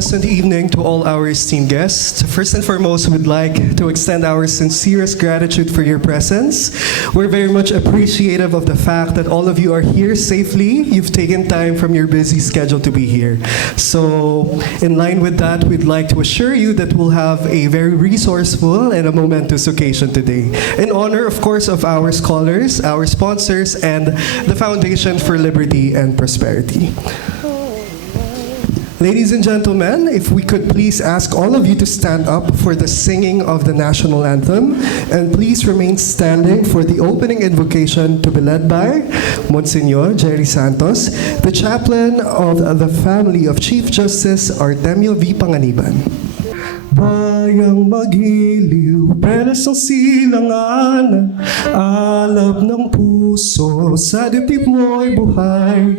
pleasant evening to all our esteemed guests. First and foremost, we'd like to extend our sincerest gratitude for your presence. We're very much appreciative of the fact that all of you are here safely. You've taken time from your busy schedule to be here. So, in line with that, we'd like to assure you that we'll have a very resourceful and a momentous occasion today. In honor, of course, of our scholars, our sponsors, and the Foundation for Liberty and Prosperity. Ladies and gentlemen, if we could please ask all of you to stand up for the singing of the national anthem, and please remain standing for the opening invocation to be led by Monsignor Jerry Santos, the chaplain of the family of Chief Justice Artemio V. Panganiban. Bayang maghiliw, pelas ng silangan, alab ng puso, sa dibdib mo'y buhay.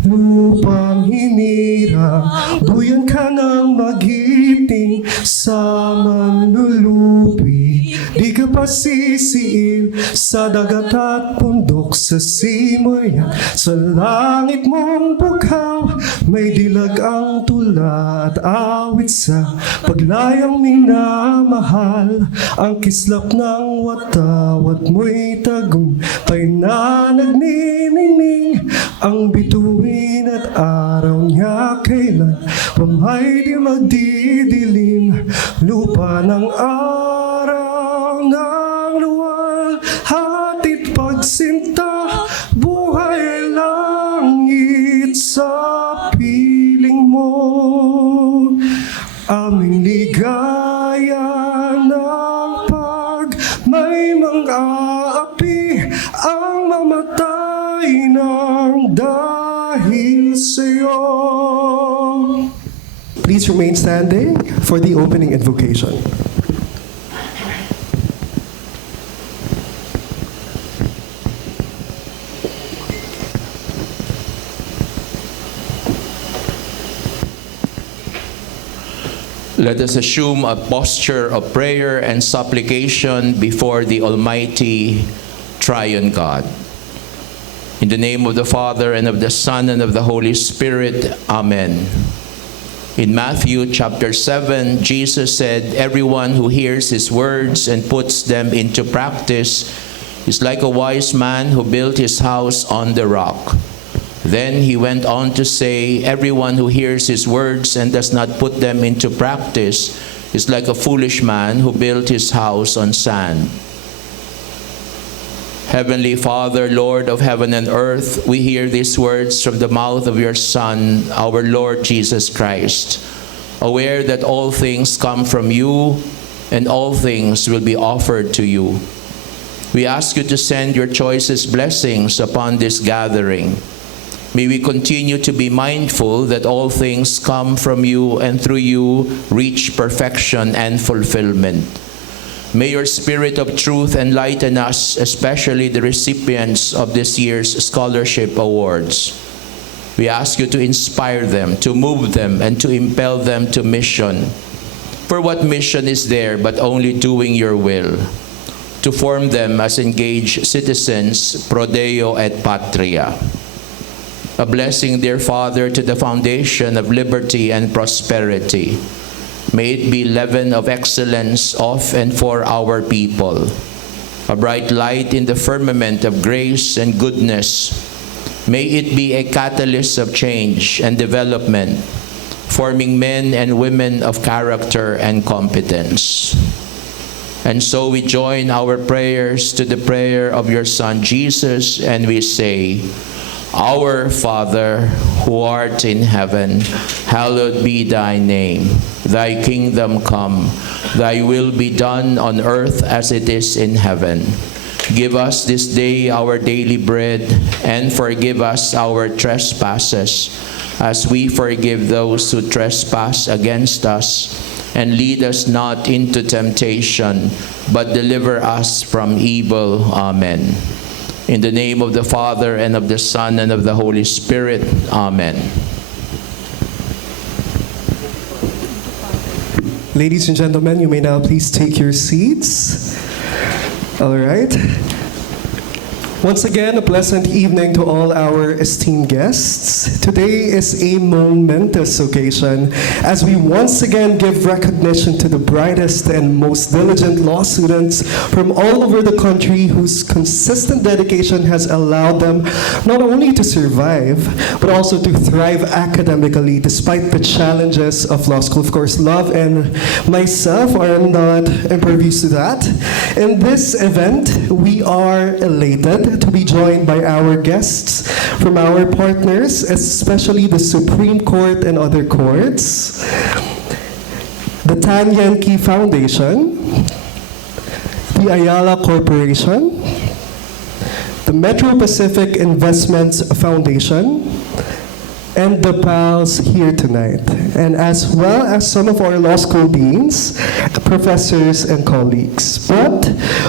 Lupang hinirang, buyan ka ng magiting, sa manlulupi, di ka pa sisiil, sa dagat at bundok, sa simoy, sa langit mong bughaw, may dilag ang tula at awit sa paglayang minamahal, ang kislap ng watawat mo'y tagumpay na nagniningning, ang bituin at araw niya kailan pamay di magdidilim, lupa ng araw ng luwal, hatid pagsinta, buhay langit sa piling mo. Aming ligaya ng pag may mang-aapi ang mamatay ng dahil sa'yo. Please remain standing for the opening invocation. Let us assume a posture of prayer and supplication before the Almighty Triune God. In the name of the Father, and of the Son, and of the Holy Spirit. Amen. In Matthew chapter 7, Jesus said, "Everyone who hears His words and puts them into practice is like a wise man who built his house on the rock." Then he went on to say, "Everyone who hears His words and does not put them into practice is like a foolish man who built his house on sand." Heavenly Father, Lord of heaven and earth, we hear these words from the mouth of your Son, our Lord Jesus Christ, aware that all things come from you and all things will be offered to you. We ask you to send your choicest blessings upon this gathering. May we continue to be mindful that all things come from you and through you reach perfection and fulfillment. May your Spirit of truth enlighten us, especially the recipients of this year's Scholarship Awards. We ask you to inspire them, to move them, and to impel them to mission. For what mission is there but only doing your will? To form them as engaged citizens, pro Deo et Patria. A blessing, dear Father, to the foundation of liberty and prosperity. May it be leaven of excellence of and for our people. A bright light in the firmament of grace and goodness. May it be a catalyst of change and development, forming men and women of character and competence. And so we join our prayers to the prayer of your Son Jesus, and we say, "Our Father, who art in heaven, hallowed be thy name. Thy kingdom come, thy will be done on earth as it is in heaven. Give us this day our daily bread, and forgive us our trespasses, as we forgive those who trespass against us. And lead us not into temptation, but deliver us from evil. Amen. In the name of the Father, and of the Son, and of the Holy Spirit. Amen. Ladies and gentlemen, you may now please take your seats. All right. Once again, a pleasant evening to all our esteemed guests. Today is a momentous occasion as we once again give recognition to the brightest and most diligent law students from all over the country whose consistent dedication has allowed them not only to survive, but also to thrive academically despite the challenges of law school. Of course, Love and myself are not impervious to that. In this event, we are elated to be joined by our guests from our partners, especially the Supreme Court and other courts, the Tan Yan Kee Foundation, the Ayala Corporation, the Metro Pacific Investments Foundation, and the pals here tonight, and as well as some of our law school deans, professors, and colleagues. But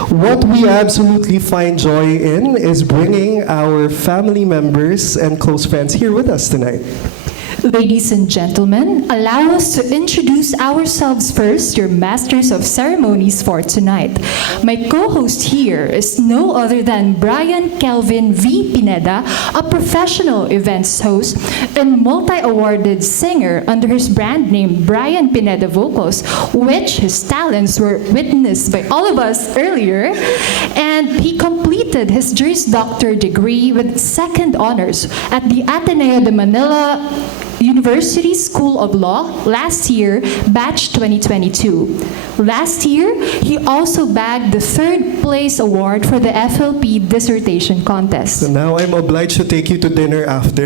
what we absolutely find joy in is bringing our family members and close friends here with us tonight. Ladies and gentlemen, allow us to introduce ourselves first, your masters of ceremonies for tonight. My co-host here is no other than Brian Kelvin V. Pineda, a professional events host and multi-awarded singer under his brand name Brian Pineda Vocals, which his talents were witnessed by all of us earlier. And he completed his Juris Doctor degree with second honors at the Ateneo de Manila University School of Law last year, batch 2022. Last year, he also bagged the third place award for the FLP dissertation contest. So now I'm obliged to take you to dinner after.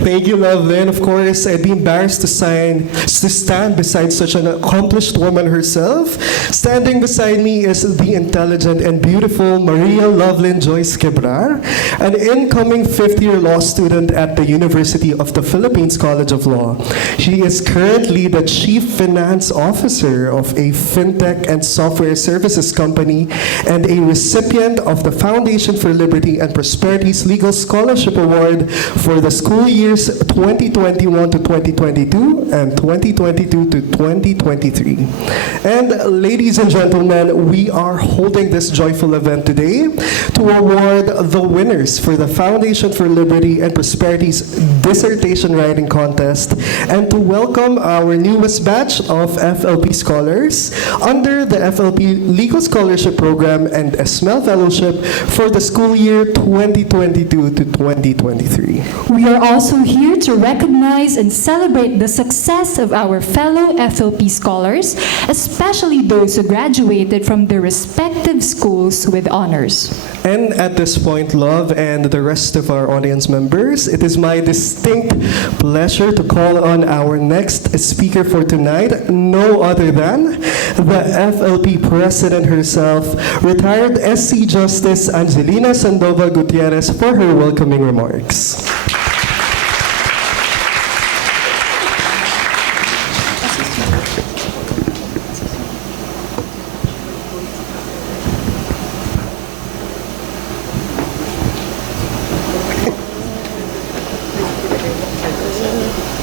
Thank you, Love. And of course, I'd be embarrassed to stand beside such an accomplished woman herself. Standing beside me is the intelligent and beautiful Maria Lovelyn Joyce Quebrar, an incoming fifth-year law student at the University of the Philippines College of Law. She is currently the Chief Finance Officer of a fintech and software services company and a recipient of the Foundation for Liberty and Prosperity's Legal Scholarship Award for the school years 2021 to 2022 and 2022 to 2023. And ladies and gentlemen, we are holding this joyful event today to award the winners for the Foundation for Liberty and Prosperity's dissertation writing contest and to welcome our newest batch of FLP scholars under the FLP Legal Scholarship Program and ESMEL Fellowship for the school year 2022 to 2023. We are also here to recognize and celebrate the success of our fellow FLP scholars, especially those who graduated from their respective schools with honors. And at this point, Love and the rest of our audience members, it is my distinct pleasure to call on our next speaker for tonight, no other than the FLP President herself, retired SC Justice Angelina Sandoval Gutierrez, for her welcoming remarks.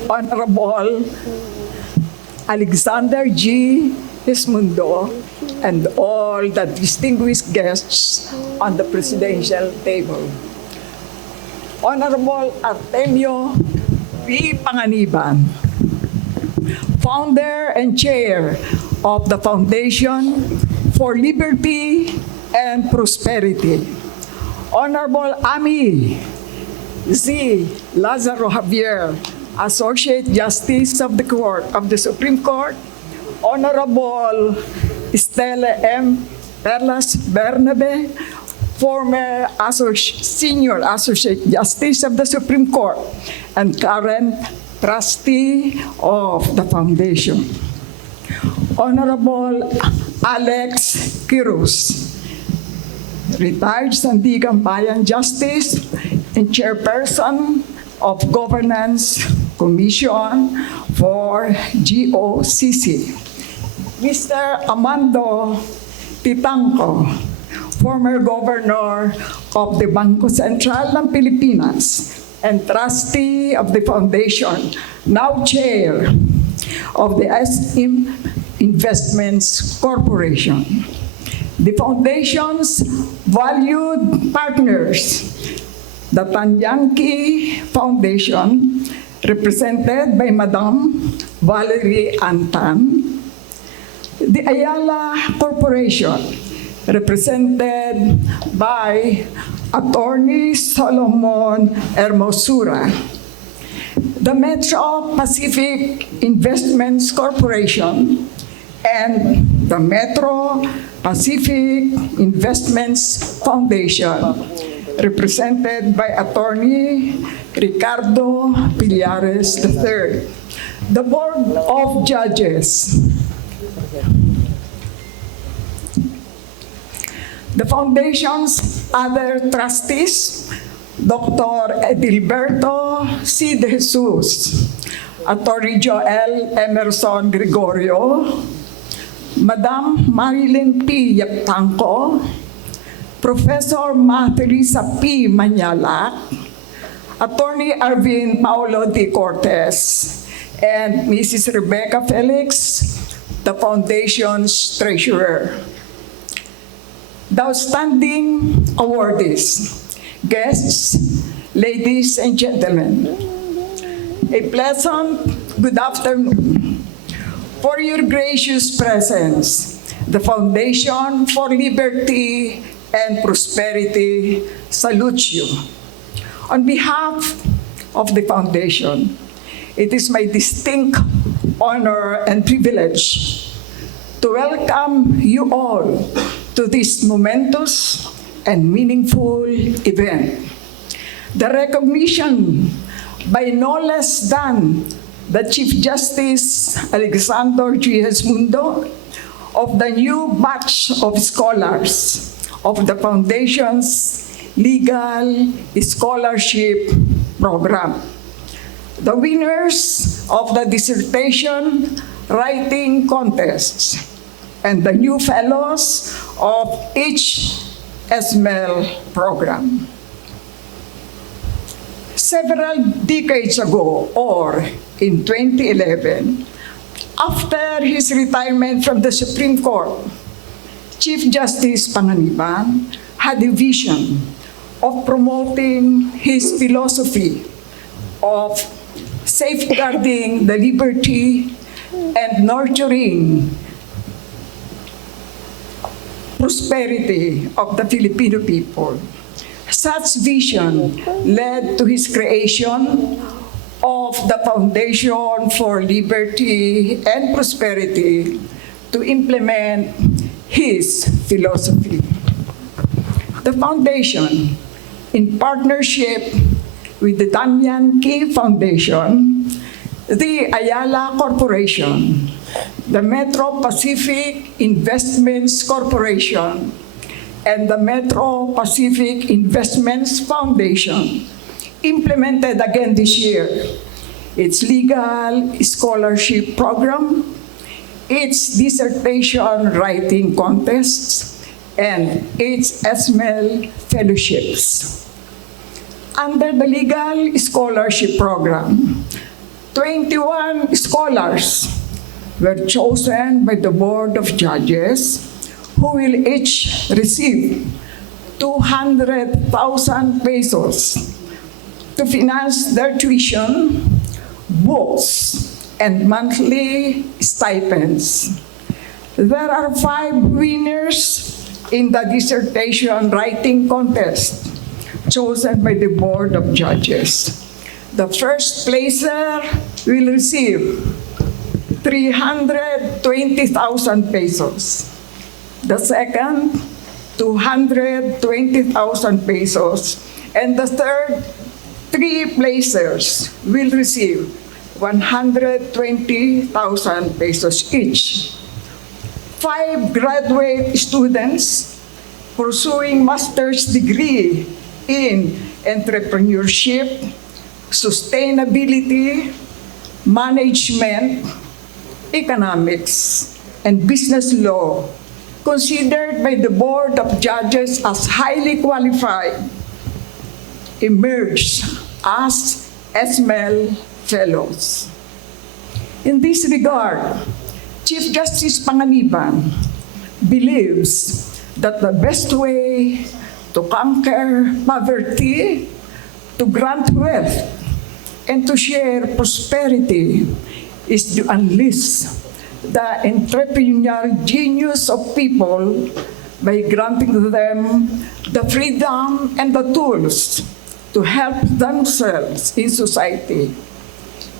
Honorable Alexander G. GESMUNDO, and all the distinguished guests on the presidential table. Honorable Artemio P. Panganiban, founder and chair of the Foundation for Liberty and Prosperity. Honorable Ami Z. Lazaro Javier, Associate Justice of the Court of the Supreme Court. Honorable Estela M. Perlas Bernabe, former Senior Associate Justice of the Supreme Court and current Trustee of the Foundation. Honorable Alex Quiros, retired Sandigan Bayan Justice and Chairperson of Governance Commission for GOCC. Mr. Amando Titanco, former Governor of the Bangko Sentral ng Pilipinas and Trustee of the Foundation, now Chair of the SM Investments Corporation. the Foundation's valued partners, the Tan Yan Kee Foundation, represented by Madam Valerie Antan, the Ayala Corporation, represented by Attorney Solomon Hermosura, the Metro Pacific Investments Corporation, and the Metro Pacific Investments Foundation, represented by Attorney Ricardo Pillares III. The Board of Judges. The Foundation's other trustees, Dr. Edilberto C. De Jesus, Attorney Joel Emerson Gregorio, Madam Marilyn P. Yaptanco, Professor Teresa P. Manyalak, Attorney Arvin Paulo D. Cortez, and Mrs. Rebecca Felix, the Foundation's treasurer. The outstanding awardees, guests, ladies and gentlemen, a pleasant good afternoon. For your gracious presence, the Foundation for Liberty and Prosperity salutes you. On behalf of the Foundation, it is my distinct honor and privilege to welcome you all to this momentous and meaningful event. The recognition by no less than the Chief Justice Alexander GESMUNDO of the new batch of scholars of the Foundation's Legal Scholarship Program. The winners of the dissertation writing contests and the new fellows of each GESMEL program. Several decades ago, or in 2011, after his retirement from the Supreme Court, Chief Justice Panganiban had a vision of promoting his philosophy of safeguarding the liberty and nurturing prosperity of the Filipino people. Such vision led to his creation of the Foundation for Liberty and Prosperity to implement his philosophy. The Foundation, in partnership with the Tan Yan Kee Foundation, the Ayala Corporation, the Metro Pacific Investments Corporation, and the Metro Pacific Investments Foundation implemented again this year its legal scholarship program, its dissertation writing contests, and its GESMEL fellowships. Under the legal scholarship program, 21 scholars were chosen by the Board of Judges, who will each receive 200,000 pesos to finance their tuition, books, and monthly stipends. There are 5 winners in the dissertation writing contest chosen by the Board of Judges. The first placer will receive 320,000 pesos. The second, 220,000 pesos. And the third, 3 placers will receive 120,000 pesos each. 5 graduate students pursuing master's degree in entrepreneurship, sustainability, management, economics, and business law, considered by the Board of Judges as highly qualified, emerged as GESMEL Fellows. In this regard, Chief Justice Panganiban believes that the best way to conquer poverty, to grant wealth, and to share prosperity is to unleash the entrepreneurial genius of people by granting them the freedom and the tools to help themselves in society.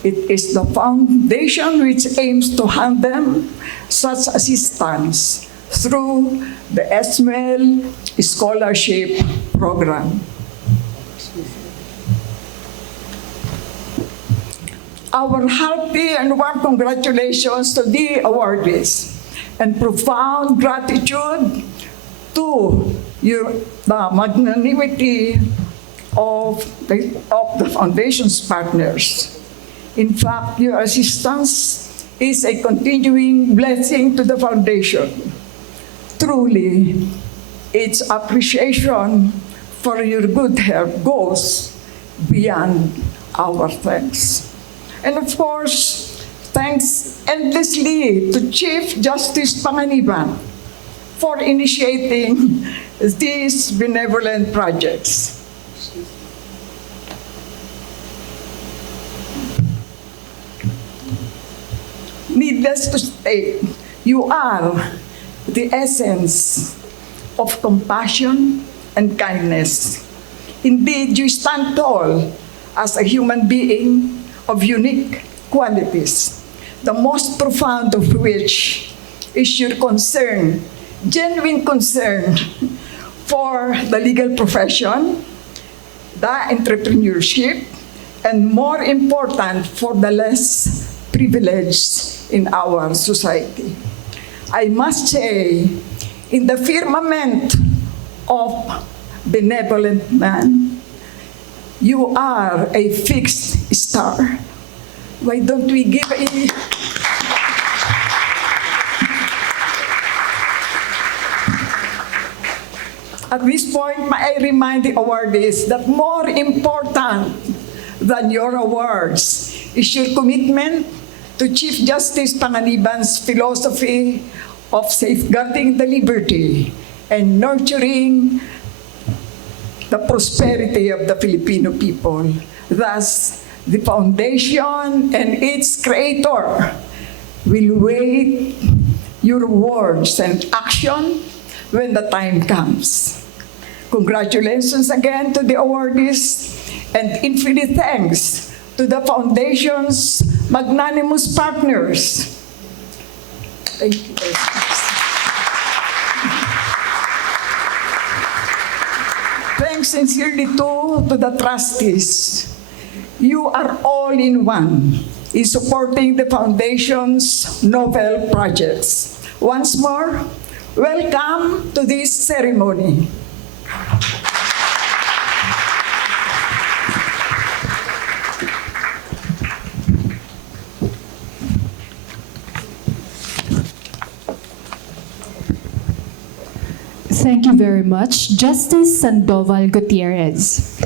It is the foundation which aims to hand them such assistance through the SML Scholarship Program. Our hearty and warm congratulations to the awardees and profound gratitude to the magnanimity of the Foundation's partners. In fact, your assistance is a continuing blessing to the Foundation. Truly, its appreciation for your good health goes beyond our thanks. And of course, thanks endlessly to Chief Justice Panganiban for initiating these benevolent projects. Needless to state, you are the essence of compassion and kindness. Indeed, you stand tall as a human being of unique qualities, the most profound of which is your concern, genuine concern for the legal profession, the entrepreneurship, and more important, for the less privileged in our society. I must say, in the firmament of benevolent man, you are a fixed star. Why don't we give a... At this point, may I remind the awardees that more important than your awards is your commitment to Chief Justice Panganiban's philosophy of safeguarding the liberty and nurturing the prosperity of the Filipino people. Thus, the Foundation and its creator will wait your words and action when the time comes. Congratulations again to the awardees and infinite thanks to the Foundation's magnanimous partners. Thank you very much. Thanks sincerely too to the trustees. You are all in one in supporting the Foundation's novel projects. Once more, welcome to this ceremony. Thank you very much, Justice Sandoval Gutierrez.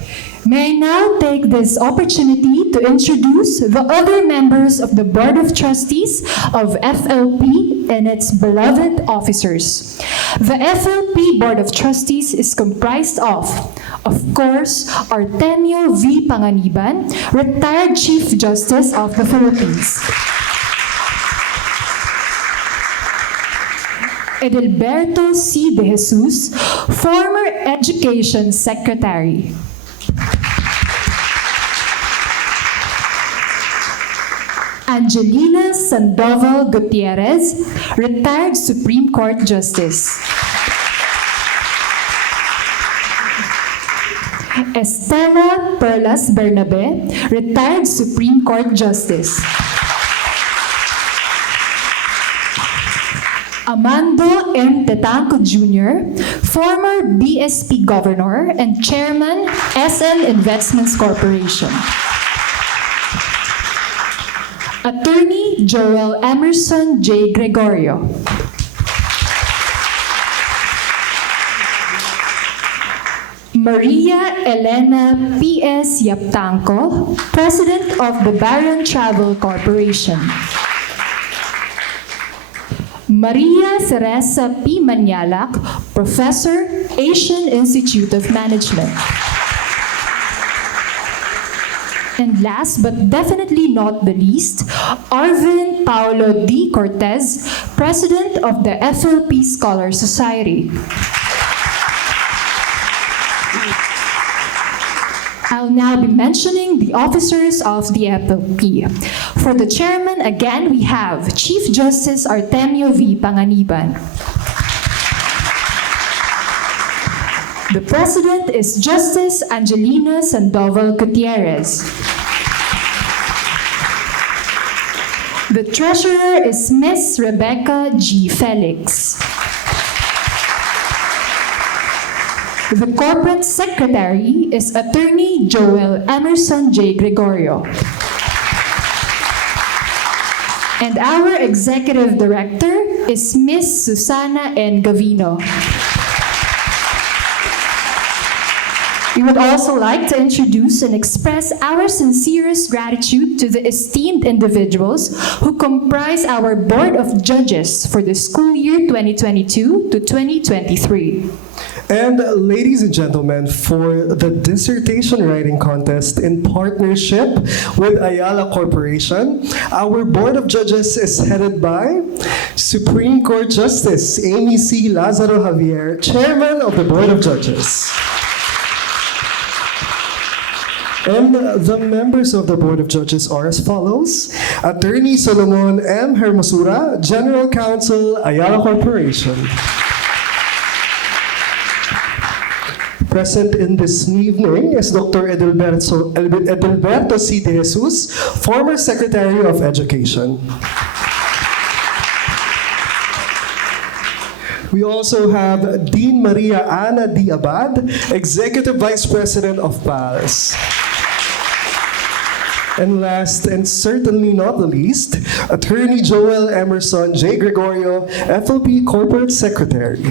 May I now take this opportunity to introduce the other members of the Board of Trustees of FLP and its beloved officers. The FLP Board of Trustees is comprised of course, Artemio V. Panganiban, retired Chief Justice of the Philippines. Edelberto C. De Jesus, former Education Secretary. Angelina Sandoval Gutierrez, retired Supreme Court Justice. Estela Perlas Bernabe, retired Supreme Court Justice. Amando M. Tetanco Jr., former BSP Governor and Chairman, SN Investments Corporation. Attorney Joel Emerson J. Gregorio. Maria Elena P.S. Yaptanco, President of the Baron Travel Corporation. Maria Teresa P. Manyalak, Professor, Asian Institute of Management. And last but definitely not the least, Arvin Paulo D. Cortez, President of the FLP Scholar Society. I'll now be mentioning the officers of the FLP. For the chairman, again, we have Chief Justice Artemio V. Panganiban. The president is Justice Angelina Sandoval Gutierrez. The treasurer is Miss Rebecca G. Felix. The corporate secretary is Attorney Joel Emerson J. Gregorio. And our executive director is Miss Susana N. Gavino. We would also like to introduce and express our sincerest gratitude to the esteemed individuals who comprise our Board of Judges for the school year 2022 to 2023. And ladies and gentlemen, for the dissertation writing contest in partnership with Ayala Corporation, our Board of Judges is headed by Supreme Court Justice Amy C. Lazaro Javier, Chairman of the Board of Judges. And the members of the Board of Judges are as follows: Attorney Solomon M. Hermosura, General Counsel, Ayala Corporation. Present in this evening is Dr. Edelberto C. De Jesus, former Secretary of Education. We also have Dean Maria Ana D. Abad, Executive Vice President of PALS. And last, and certainly not the least, Attorney Joel Emerson J. Gregorio, FLP Corporate Secretary.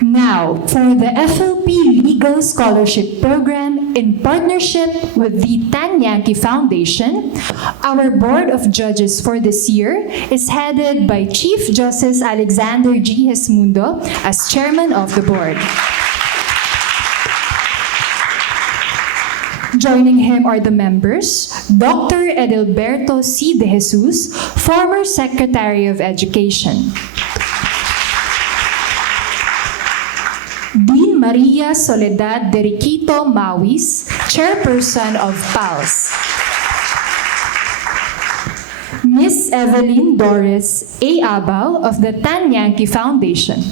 Now, for the FLP Legal Scholarship Program in partnership with the Tan Yan Kee Foundation, our Board of Judges for this year is headed by Chief Justice Alexander G. GESMUNDO as Chairman of the Board. Joining him are the members, Dr. Edelberto C. De Jesus, former Secretary of Education. Dean Maria Soledad Deriquito Mawis, Chairperson of PALS. Miss Evelyn Doris A. Abao of the Tan Yan Kee Foundation.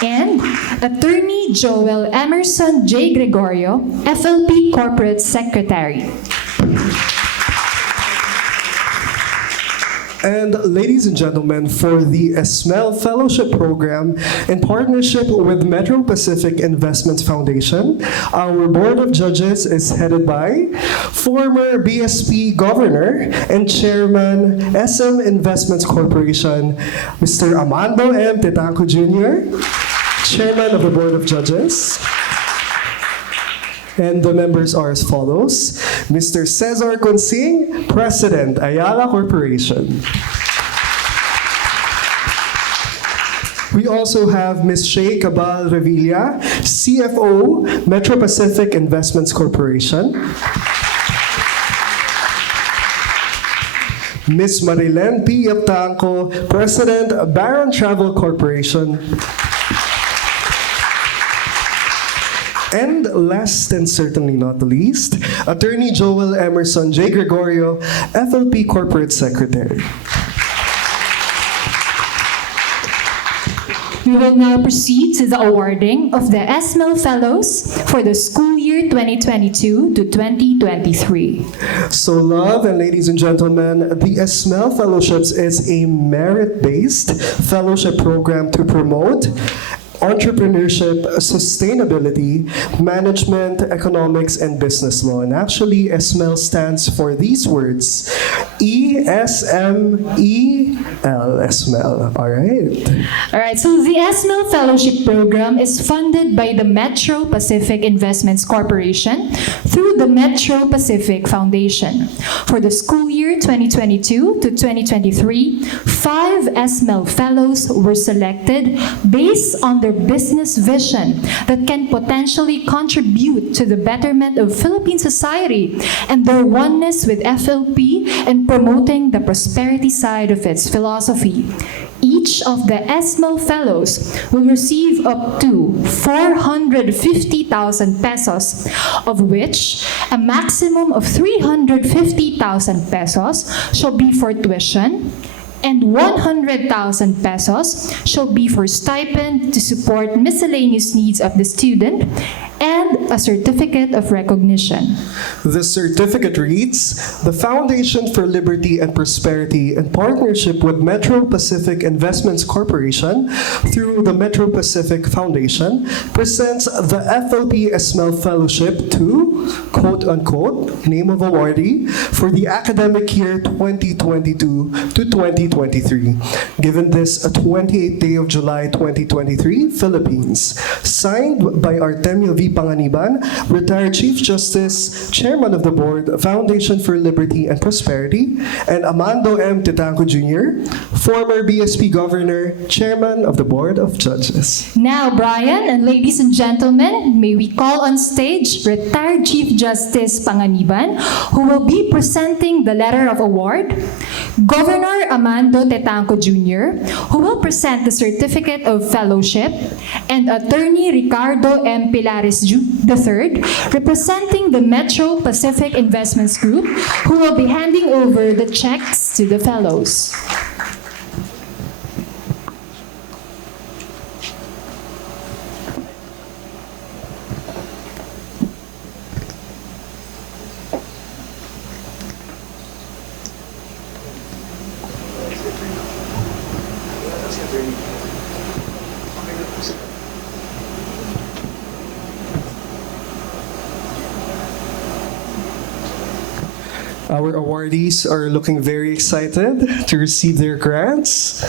And Attorney Joel Emerson J. Gregorio, FLP Corporate Secretary. And ladies and gentlemen, for the ESMEL Fellowship Program in partnership with Metro Pacific Investments Foundation, our Board of Judges is headed by former BSP Governor and Chairman SM Investments Corporation, Mr. Amando M. Tetanco Jr., Chairman of the Board of Judges. And the members are as follows: Mr. Cesar Consing, President, Ayala Corporation. We also have Ms. Shay Cabal Revilla, CFO, Metro Pacific Investments Corporation. Ms. Marilyn P. Yaptanco, President, Baron Travel Corporation. And last and certainly not the least, Attorney Joel Emerson J. Gregorio, FLP Corporate Secretary. We will now proceed to the awarding of the ESMEL Fellows for the school year 2022 to 2023. So, love and ladies and gentlemen, the ESMEL Fellowships is a merit-based fellowship program to promote entrepreneurship, sustainability, management, economics, and business law. And actually, ESMEL stands for these words, ESMEL, ESMEL. All right. All right, so the ESMEL Fellowship Program is funded by the Metro Pacific Investments Corporation through the Metro Pacific Foundation. For the school year 2022 to 2023, 5 ESMEL Fellows were selected based on their business vision that can potentially contribute to the betterment of Philippine society and their oneness with FLP and promoting the prosperity side of its philosophy. Each of the ESMEL Fellows will receive up to 450,000 pesos, of which a maximum of 350,000 pesos shall be for tuition, and 100,000 pesos shall be for stipend to support miscellaneous needs of the student, and a certificate of recognition. The certificate reads, the Foundation for Liberty and Prosperity, in partnership with Metro Pacific Investments Corporation through the Metro Pacific Foundation, presents the FLP ESMEL Fellowship to, quote-unquote, name of awardee, for the academic year 2022 to 2023. Given this a 28th day of July 2023, Philippines. Signed by Artemio V. Panganiban, retired Chief Justice, Chairman of the Board, Foundation for Liberty and Prosperity, and Amando M. Titanco Jr., former BSP Governor, Chairman of the Board of Judges. Now, Brian and ladies and gentlemen, may we call on stage retired Chief Justice Panganiban, who will be presenting the letter of award, Governor Amando Titanco Jr., who will present the certificate of fellowship, and Attorney Ricardo M. Pilares III, representing the Metro Pacific Investments Group, who will be handing over the checks to the fellows. Our awardees are looking very excited to receive their grants.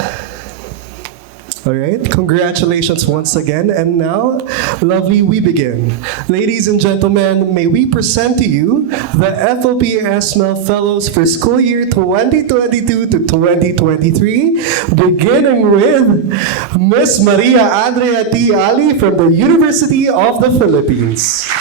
All right, congratulations once again. And now, lovely, we begin. Ladies and gentlemen, may we present to you the FLP ESMEL Fellows for school year 2022 to 2023, beginning with Miss Maria Andrea T. Ali from the University of the Philippines.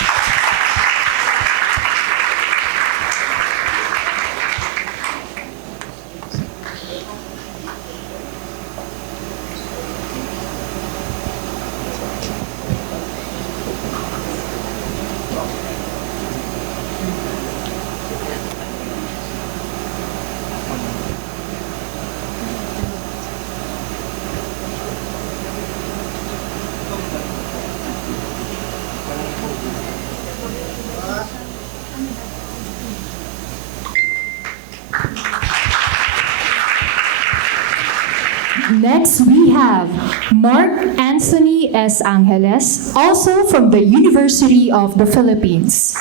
Next, we have Mark Anthony S. Angeles, also from the University of the Philippines.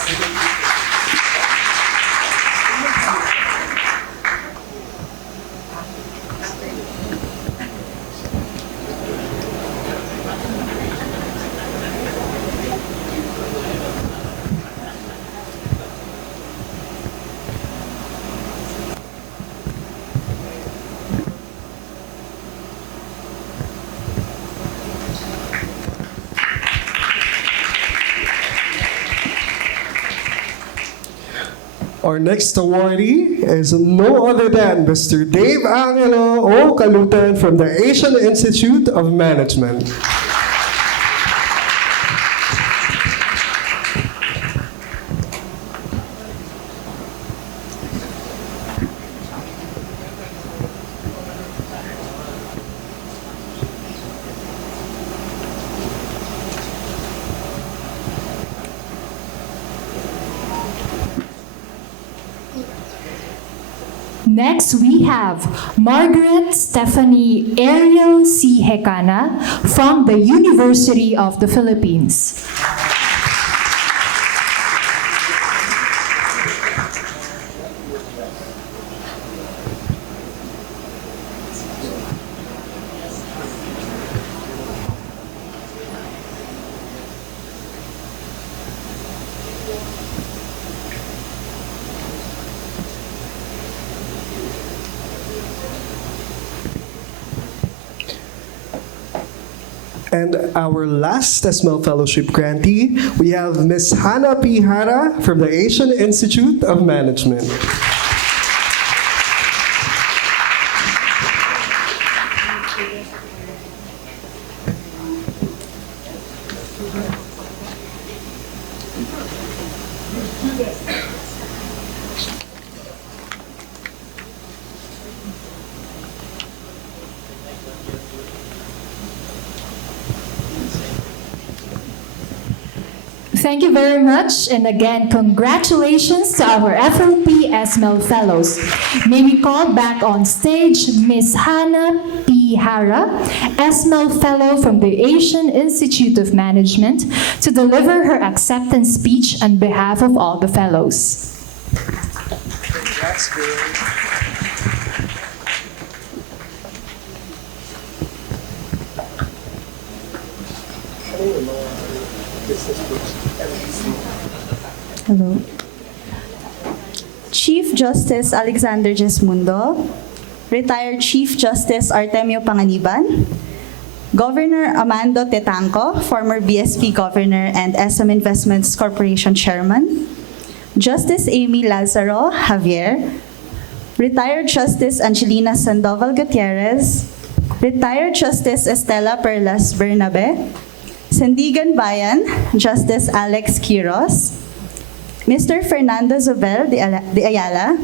Our next awardee is no other than Mr. Dave Angelo O. Kalutan from the Asian Institute of Management. Next, we have Margaret Stephanie Ariel C. Hecana from the University of the Philippines. And our last ESMEL Fellowship grantee, we have Ms. Hannah P. Hara from the Asian Institute of Management. Thank you very much, and again, congratulations to our FLP ESMEL Fellows. May we call back on stage Ms. Hannah P. Hara, ESMEL Fellow from the Asian Institute of Management, to deliver her acceptance speech on behalf of all the fellows. That's good. Hello. Chief Justice Alexander GESMUNDO, Retired Chief Justice Artemio Panganiban, Governor Amando Tetanco, former BSP Governor and SM Investments Corporation Chairman, Justice Amy Lazaro Javier, Retired Justice Angelina Sandoval Gutierrez, Retired Justice Estela Perlas Bernabe, Sandigan Bayan, Justice Alex Quiros, Mr. Fernando Zobel de Ayala,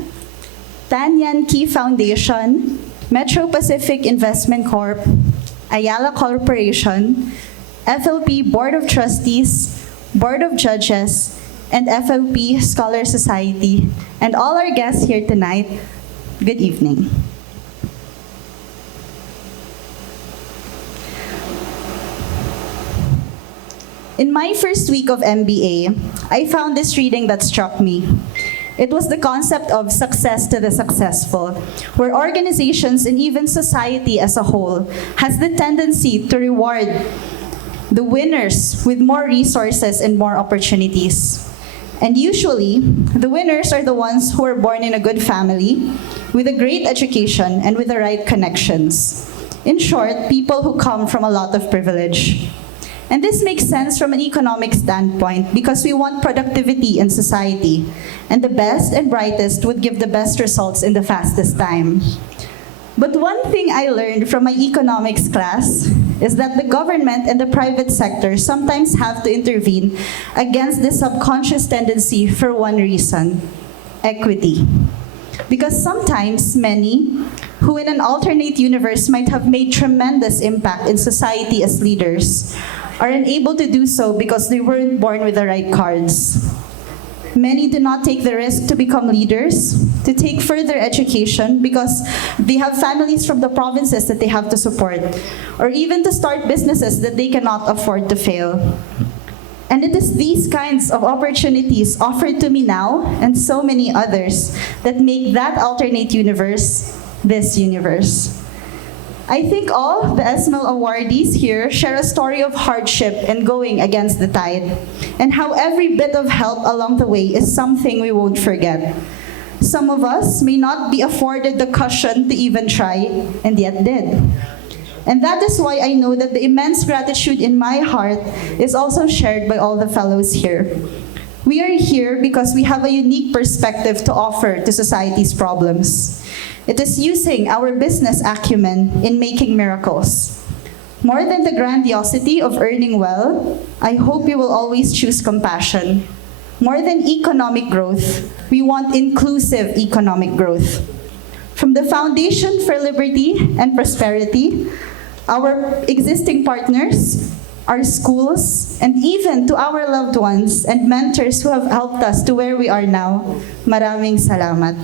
Tan Yan Kee Foundation, Metro Pacific Investment Corp., Ayala Corporation, FLP Board of Trustees, Board of Judges, and FLP Scholar Society, and all our guests here tonight, good evening. In my first week of MBA, I found this reading that struck me. It was the concept of success to the successful, where organizations and even society as a whole has the tendency to reward the winners with more resources and more opportunities. And usually, the winners are the ones who are born in a good family, with a great education, and with the right connections. In short, people who come from a lot of privilege. And this makes sense from an economic standpoint because we want productivity in society, and the best and brightest would give the best results in the fastest time. But one thing I learned from my economics class is that the government and the private sector sometimes have to intervene against the subconscious tendency for one reason: equity. Because sometimes many, who in an alternate universe might have made tremendous impact in society as leaders, are unable to do so because they weren't born with the right cards. Many do not take the risk to become leaders, to take further education because they have families from the provinces that they have to support, or even to start businesses that they cannot afford to fail. And it is these kinds of opportunities offered to me now and so many others that make that alternate universe this universe. I think all the ESMEL awardees here share a story of hardship and going against the tide, and how every bit of help along the way is something we won't forget. Some of us may not be afforded the cushion to even try, and yet did. And that is why I know that the immense gratitude in my heart is also shared by all the fellows here. We are here because we have a unique perspective to offer to society's problems. It is using our business acumen in making miracles. More than the grandiosity of earning well, I hope you will always choose compassion. More than economic growth, we want inclusive economic growth. From the Foundation for Liberty and Prosperity, our existing partners, our schools, and even to our loved ones and mentors who have helped us to where we are now, maraming salamat.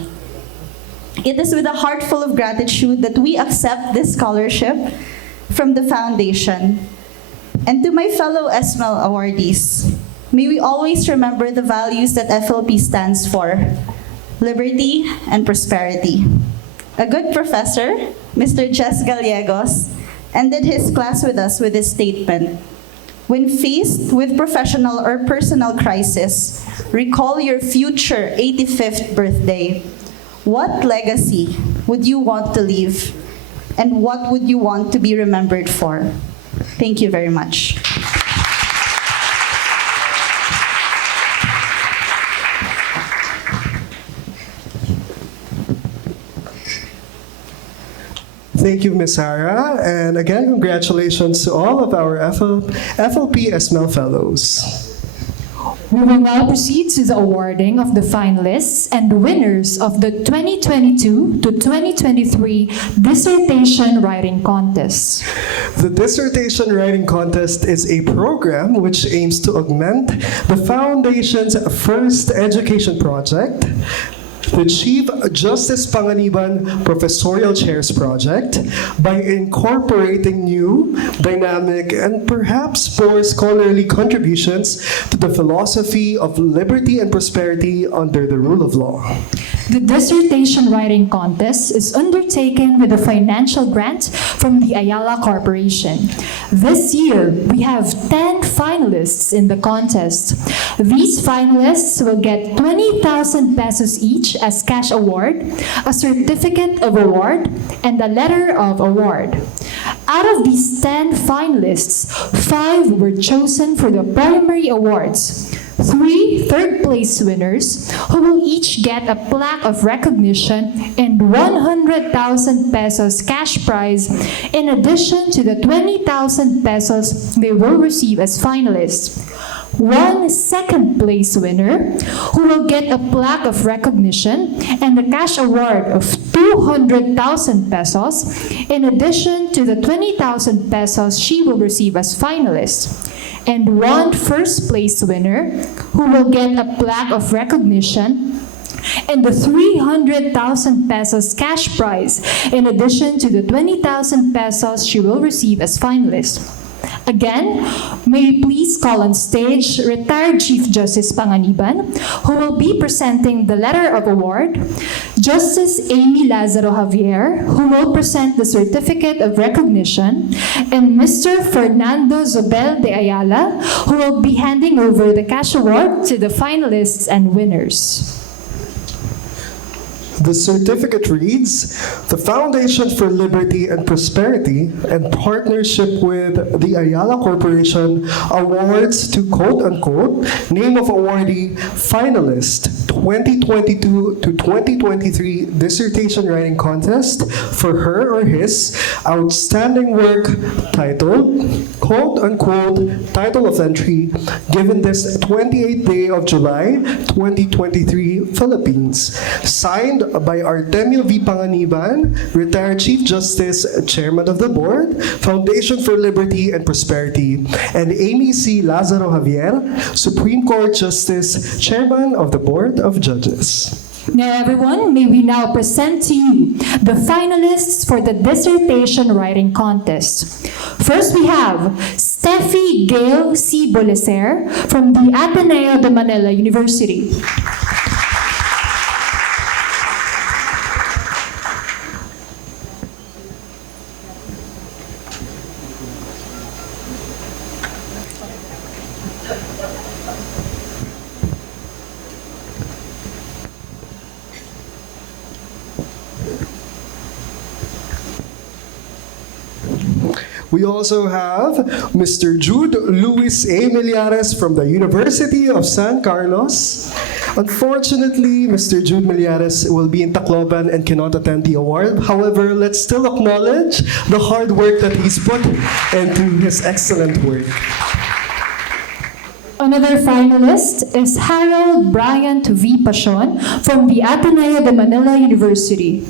It is with a heart full of gratitude that we accept this scholarship from the foundation. And to my fellow ESMEL awardees, may we always remember the values that FLP stands for: liberty and prosperity. A good professor, Mr. Jess Gallegos, ended his class with us with this statement: when faced with professional or personal crisis, recall your future 85th birthday. What legacy would you want to leave? And what would you want to be remembered for? Thank you very much. Thank you, Ms. Sarah. And again, congratulations to all of our FLP ESMEL Fellows. We will now proceed to the awarding of the finalists and winners of the 2022 to 2023 Dissertation Writing Contest. The Dissertation Writing Contest is a program which aims to augment the Foundation's first education project, the Chief Justice Panganiban Professorial Chairs Project, by incorporating new, dynamic, and perhaps more scholarly contributions to the philosophy of liberty and prosperity under the rule of law. The Dissertation Writing Contest is undertaken with a financial grant from the Ayala Corporation. This year, we have 10 finalists in the contest. These finalists will get 20,000 pesos each as cash award, a certificate of award, and a letter of award. Out of these 10 finalists, 5 were chosen for the primary awards. 3 third-place winners who will each get a plaque of recognition and 100,000 pesos cash prize in addition to the 20,000 pesos they will receive as finalists. 1 second-place winner who will get a plaque of recognition and a cash award of 200,000 pesos in addition to the 20,000 pesos she will receive as finalist. And 1 first-place winner who will get a plaque of recognition and the 300,000 pesos cash prize in addition to the 20,000 pesos she will receive as finalist. Again, may we please call on stage retired Chief Justice Panganiban, who will be presenting the letter of award, Justice Amy Lazaro Javier, who will present the certificate of recognition, and Mr. Fernando Zobel de Ayala, who will be handing over the cash award to the finalists and winners. The certificate reads, the Foundation for Liberty and Prosperity, in partnership with the Ayala Corporation, awards to quote-unquote, name of awardee, finalist, 2022 to 2023 Dissertation Writing Contest for her or his outstanding work titled, quote-unquote, title of entry, given this 28th day of July, 2023, Philippines, signed by Artemio V. Panganiban, retired Chief Justice, Chairman of the Board, Foundation for Liberty and Prosperity, and Amy C. Lazaro Javier, Supreme Court Justice, Chairman of the Board of Judges. Now everyone, may we now present to you the finalists for the Dissertation Writing Contest. First we have Steffi Gail C. Boleser from the Ateneo de Manila University. We also have Mr. Jude Luis A. Millares from the University of San Carlos. Unfortunately, Mr. Jude Millares will be in Tacloban and cannot attend the award. However, let's still acknowledge the hard work that he's put into his excellent work. Another finalist is Harold Bryant V. Pachon from the Ateneo de Manila University.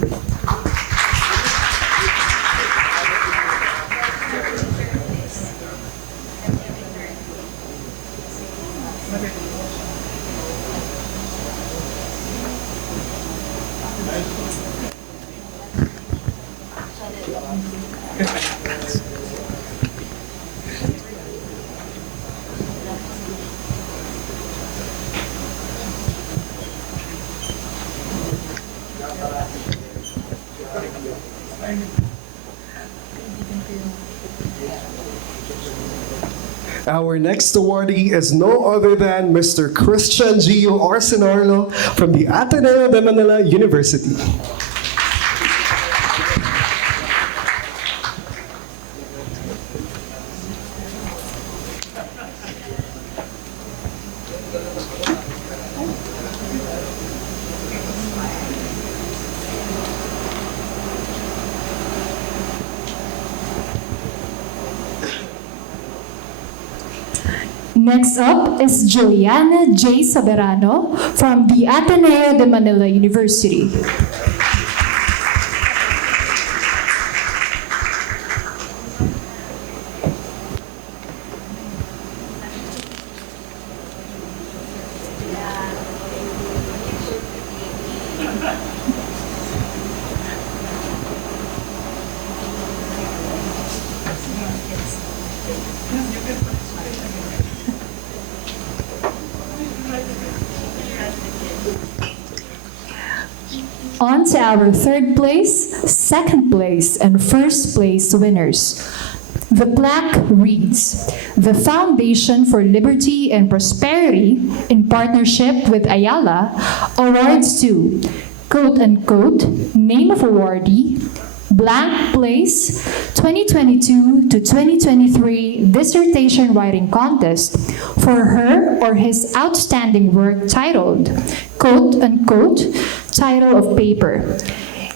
Our next awardee is no other than Mr. Christian Gio Arsenarlo from the Ateneo de Manila University. Next up is Juliana J. Soberano from the Ateneo de Manila University. On to our third place, second place, and first place winners. The plaque reads, "The Foundation for Liberty and Prosperity, in partnership with Ayala, awards to, quote unquote, name of awardee, blank place, 2022 to 2023 dissertation writing contest for her or his outstanding work titled, quote unquote, title of paper,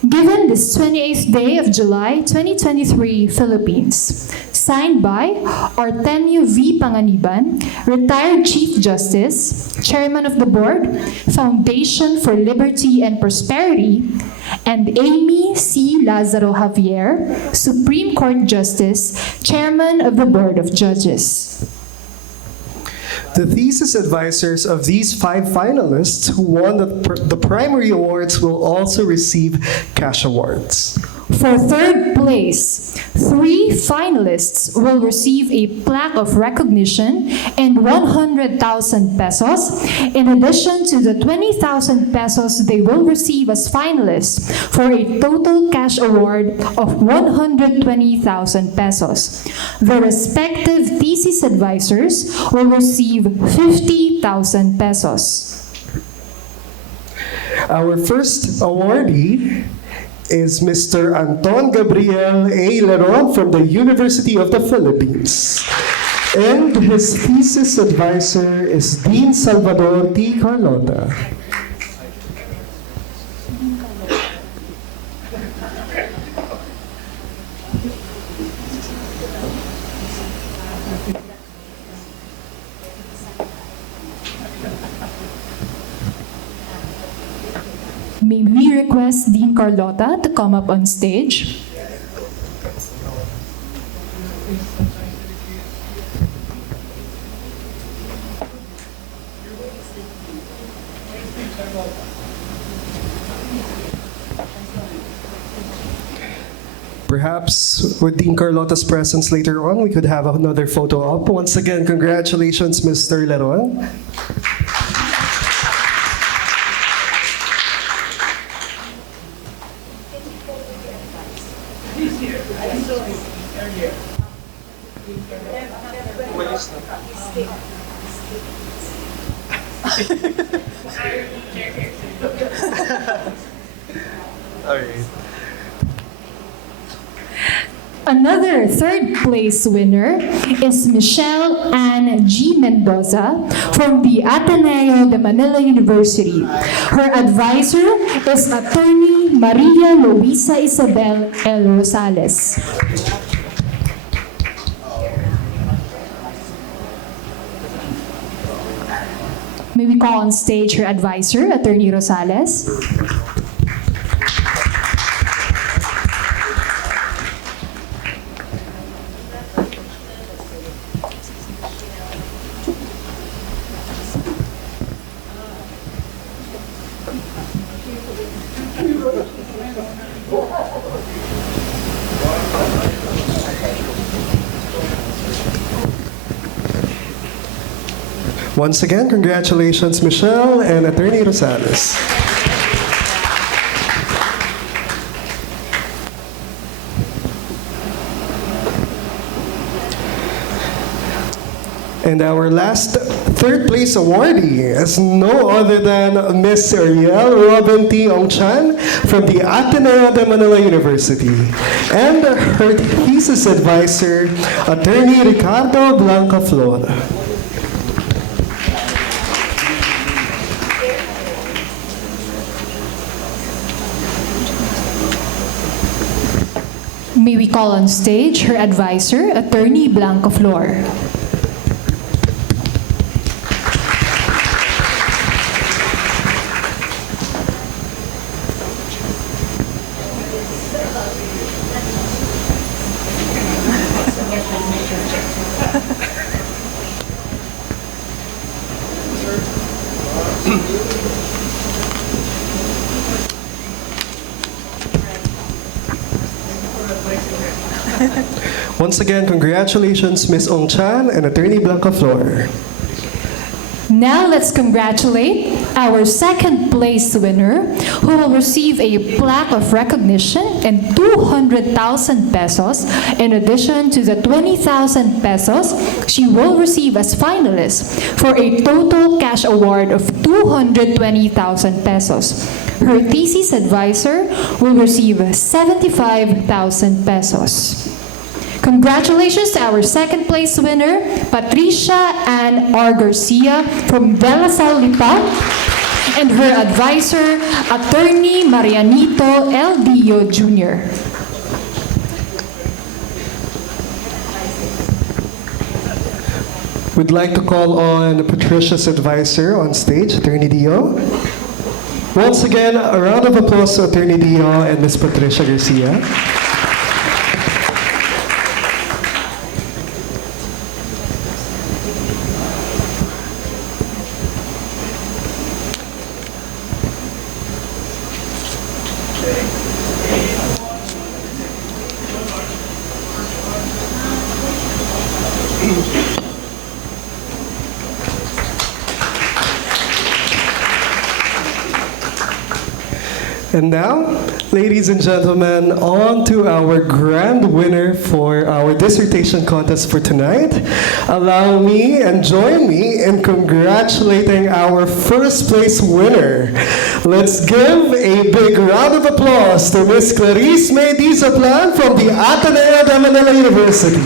given this 28th day of July 2023, Philippines. Signed by Artemio V. Panganiban, retired Chief Justice, Chairman of the Board, Foundation for Liberty and Prosperity, and Amy C. Lazaro Javier, Supreme Court Justice, Chairman of the Board of Judges. The thesis advisors of these 5 finalists who won the primary awards will also receive cash awards. For third place, 3 finalists will receive a plaque of recognition and 100,000 pesos, in addition to the 20,000 pesos they will receive as finalists, for a total cash award of 120,000 pesos. The respective thesis advisors will receive 50,000 pesos. Our first awardee is Mr. Anton Gabriel A. Leron from the University of the Philippines. And his thesis advisor is Dean Salvador T. Carlota. May we request Dean Carlota to come up on stage? Perhaps with Dean Carlota's presence later on, we could have another photo op. Once again, congratulations, Mr. Leron. Another third place winner is Michelle Ann G. Mendoza from the Ateneo de Manila University. Her advisor is Attorney Maria Luisa Isabel L. Rosales. May we call on stage her advisor, Attorney Rosales. Once again, congratulations, Michelle and Attorney Rosales. And our last third place awardee is no other than Miss Ariel Robin T. Ongchan from the Ateneo de Manila University. And her thesis advisor, Attorney Ricardo Blanca Flor. May we call on stage her advisor, Attorney Blanca Flor. Once again, congratulations, Ms. Ongchan and Attorney Blanca Flor. Now let's congratulate our second place winner, who will receive a plaque of recognition and 200,000 pesos in addition to the 20,000 pesos she will receive as finalist, for a total cash award of 220,000 pesos. Her thesis advisor will receive 75,000 pesos. Congratulations to our second place winner, Patricia Ann R. Garcia from De La Salle, Lipa, and her advisor, Attorney Marianito L. Dio Jr. We'd like to call on Patricia's advisor on stage, Attorney Dio. Once again, a round of applause to Attorney Dio and Ms. Patricia Garcia. And now, ladies and gentlemen, on to our grand winner for our dissertation contest for tonight. Allow me and join me in congratulating our first place winner. Let's give a big round of applause to Ms. Clarice May Dizaplan from the Ateneo de Manila University.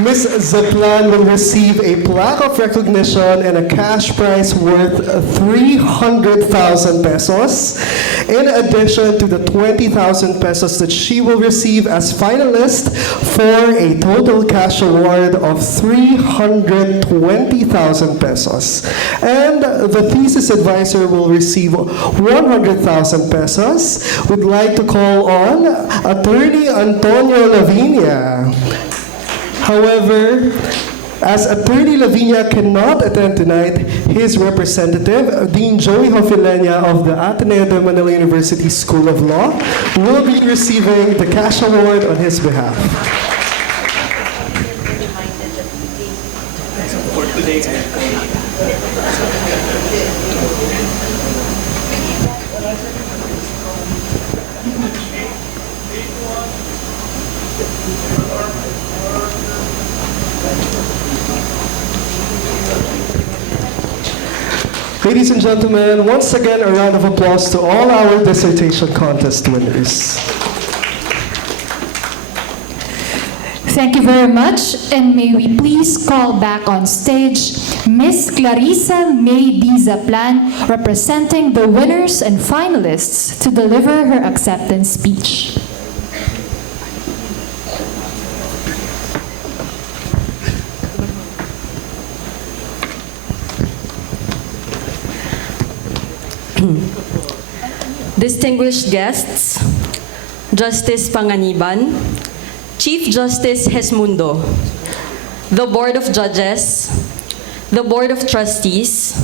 Ms. Zaplan will receive a plaque of recognition and a cash prize worth 300,000 pesos, in addition to the 20,000 pesos that she will receive as finalist, for a total cash award of 320,000 pesos. And the thesis advisor will receive 100,000 pesos. We'd like to call on Attorney Antonio Lavinia. However, as Attorney Lavinia cannot attend tonight, his representative, Dean Joey Hofilenia of the Ateneo de Manila University School of Law, will be receiving the cash award on his behalf. Ladies and gentlemen, once again, a round of applause to all our dissertation contest winners. Thank you very much, and may we please call back on stage Miss Clarissa May Dizaplan, representing the winners and finalists, to deliver her acceptance speech. Distinguished guests, Justice Panganiban, Chief Justice GESMUNDO, the Board of Judges, the Board of Trustees,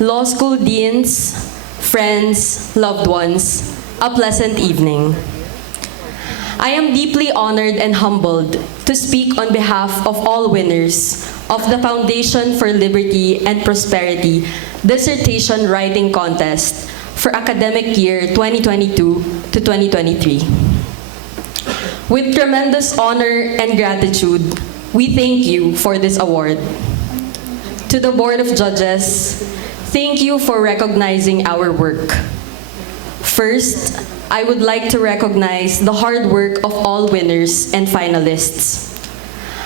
law school deans, friends, loved ones, a pleasant evening. I am deeply honored and humbled to speak on behalf of all winners of the Foundation for Liberty and Prosperity Dissertation Writing Contest for academic year 2022 to 2023. With tremendous honor and gratitude, we thank you for this award. To the Board of Judges, thank you for recognizing our work. First, I would like to recognize the hard work of all winners and finalists.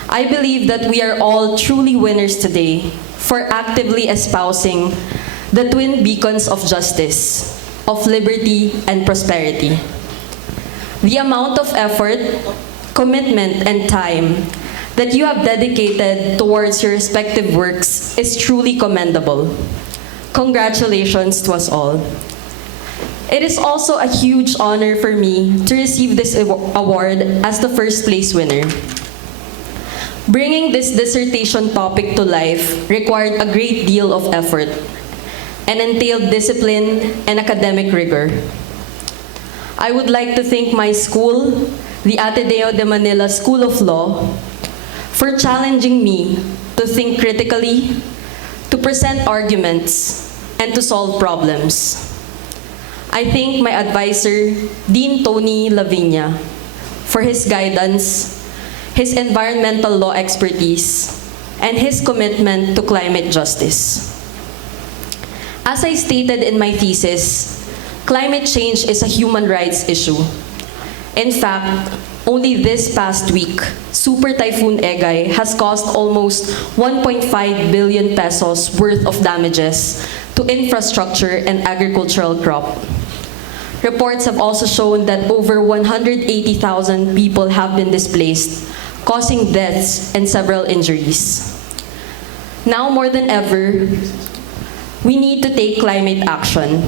I believe that we are all truly winners today for actively espousing the twin beacons of justice, of liberty and prosperity. The amount of effort, commitment, and time that you have dedicated towards your respective works is truly commendable. Congratulations to us all. It is also a huge honor for me to receive this award as the first place winner. Bringing this dissertation topic to life required a great deal of effort and entailed discipline and academic rigor. I would like to thank my school, the Ateneo de Manila School of Law, for challenging me to think critically, to present arguments, and to solve problems. I thank my advisor, Dean Tony Lavinia, for his guidance, his environmental law expertise, and his commitment to climate justice. As I stated in my thesis, climate change is a human rights issue. In fact, only this past week, Super Typhoon Egay has caused almost 1.5 billion pesos worth of damages to infrastructure and agricultural crop. Reports have also shown that over 180,000 people have been displaced, causing deaths and several injuries. Now more than ever, we need to take climate action,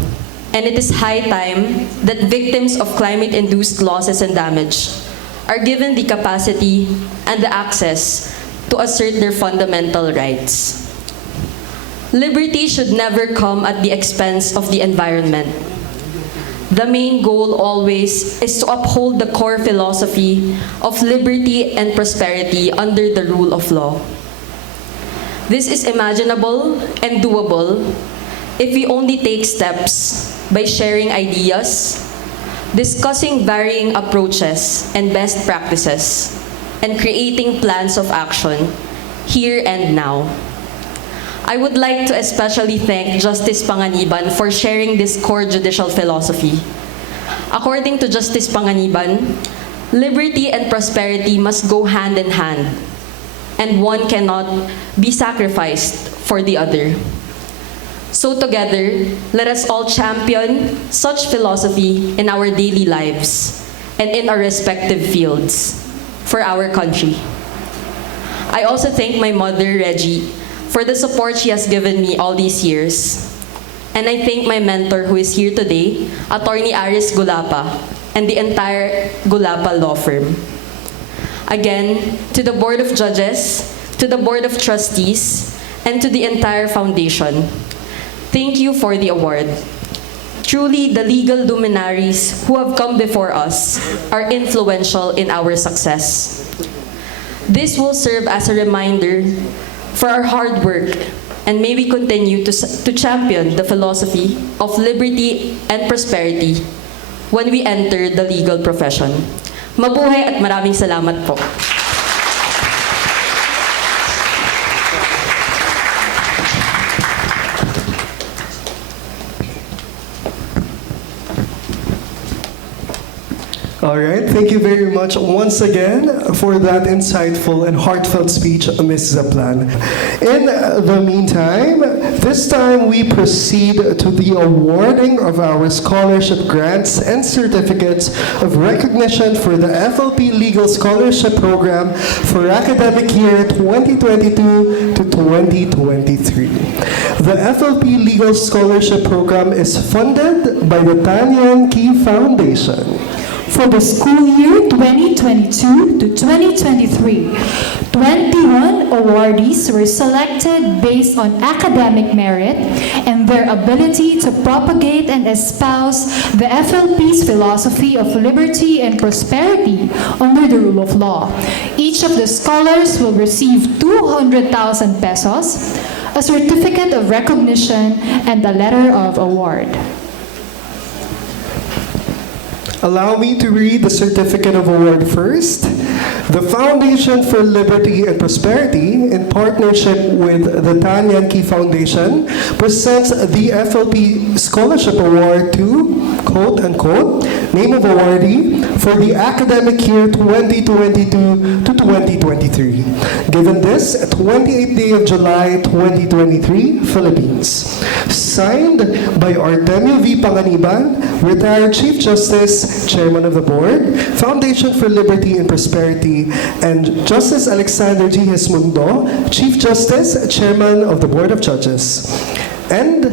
and it is high time that victims of climate-induced losses and damage are given the capacity and the access to assert their fundamental rights. Liberty should never come at the expense of the environment. The main goal always is to uphold the core philosophy of liberty and prosperity under the rule of law. This is imaginable and doable if we only take steps by sharing ideas, discussing varying approaches and best practices, and creating plans of action here and now. I would like to especially thank Justice Panganiban for sharing this core judicial philosophy. According to Justice Panganiban, liberty and prosperity must go hand in hand, and one cannot be sacrificed for the other. So together, let us all champion such philosophy in our daily lives and in our respective fields for our country. I also thank my mother, Reggie, for the support she has given me all these years. And I thank my mentor who is here today, Attorney Aris Gulapa, and the entire Gulapa law firm. Again, to the Board of Judges, to the Board of Trustees, and to the entire foundation, thank you for the award. Truly, the legal luminaries who have come before us are influential in our success. This will serve as a reminder for our hard work, and may we continue to champion the philosophy of liberty and prosperity when we enter the legal profession. Mabuhay at maraming salamat po. All right, thank you very much once again for that insightful and heartfelt speech, Ms. Zaplan. In the meantime, this time we proceed to the awarding of our scholarship grants and certificates of recognition for the FLP Legal Scholarship Program for academic year 2022 to 2023. The FLP Legal Scholarship Program is funded by the Tan Yan Kee Foundation. For the school year 2022 to 2023, 21 awardees were selected based on academic merit and their ability to propagate and espouse the FLP's philosophy of liberty and prosperity under the rule of law. Each of the scholars will receive 200,000 pesos, a certificate of recognition, and a letter of award. Allow me to read the certificate of award first. The Foundation for Liberty and Prosperity, in partnership with the Tan Yan Kee Foundation, presents the FLP Scholarship Award to, quote-unquote, name of awardee for the academic year 2022 to 2023. Given this, 28th day of July 2023, Philippines. Signed by Artemio V. Panganiban, retired Chief Justice, Chairman of the Board, Foundation for Liberty and Prosperity, and Justice Alexander GESMUNDO, Chief Justice, Chairman of the Board of Judges. And,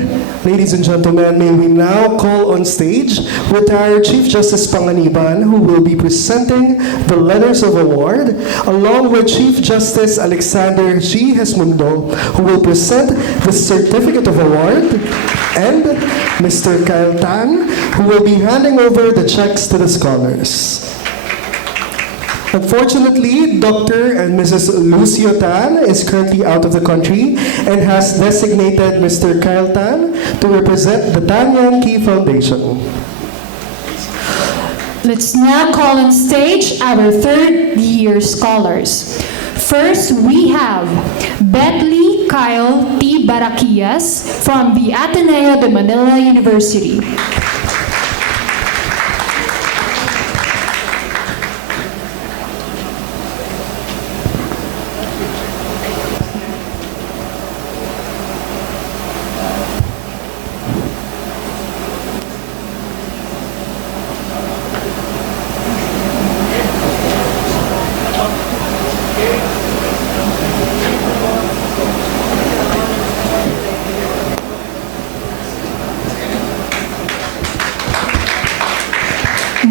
ladies and gentlemen, may we now call on stage retired Chief Justice Panganiban, who will be presenting the letters of award, along with Chief Justice Alexander G. Gesmundo, who will present the certificate of award, and Mr. Kyle Tan, who will be handing over the checks to the scholars. Unfortunately, Dr. and Mrs. Lucio Tan is currently out of the country and has designated Mr. Kyle Tan to represent the Tan Yan Kee Foundation. Let's now call on stage our third-year scholars. First, we have Bentley Kyle T. Baraquias from the Ateneo de Manila University.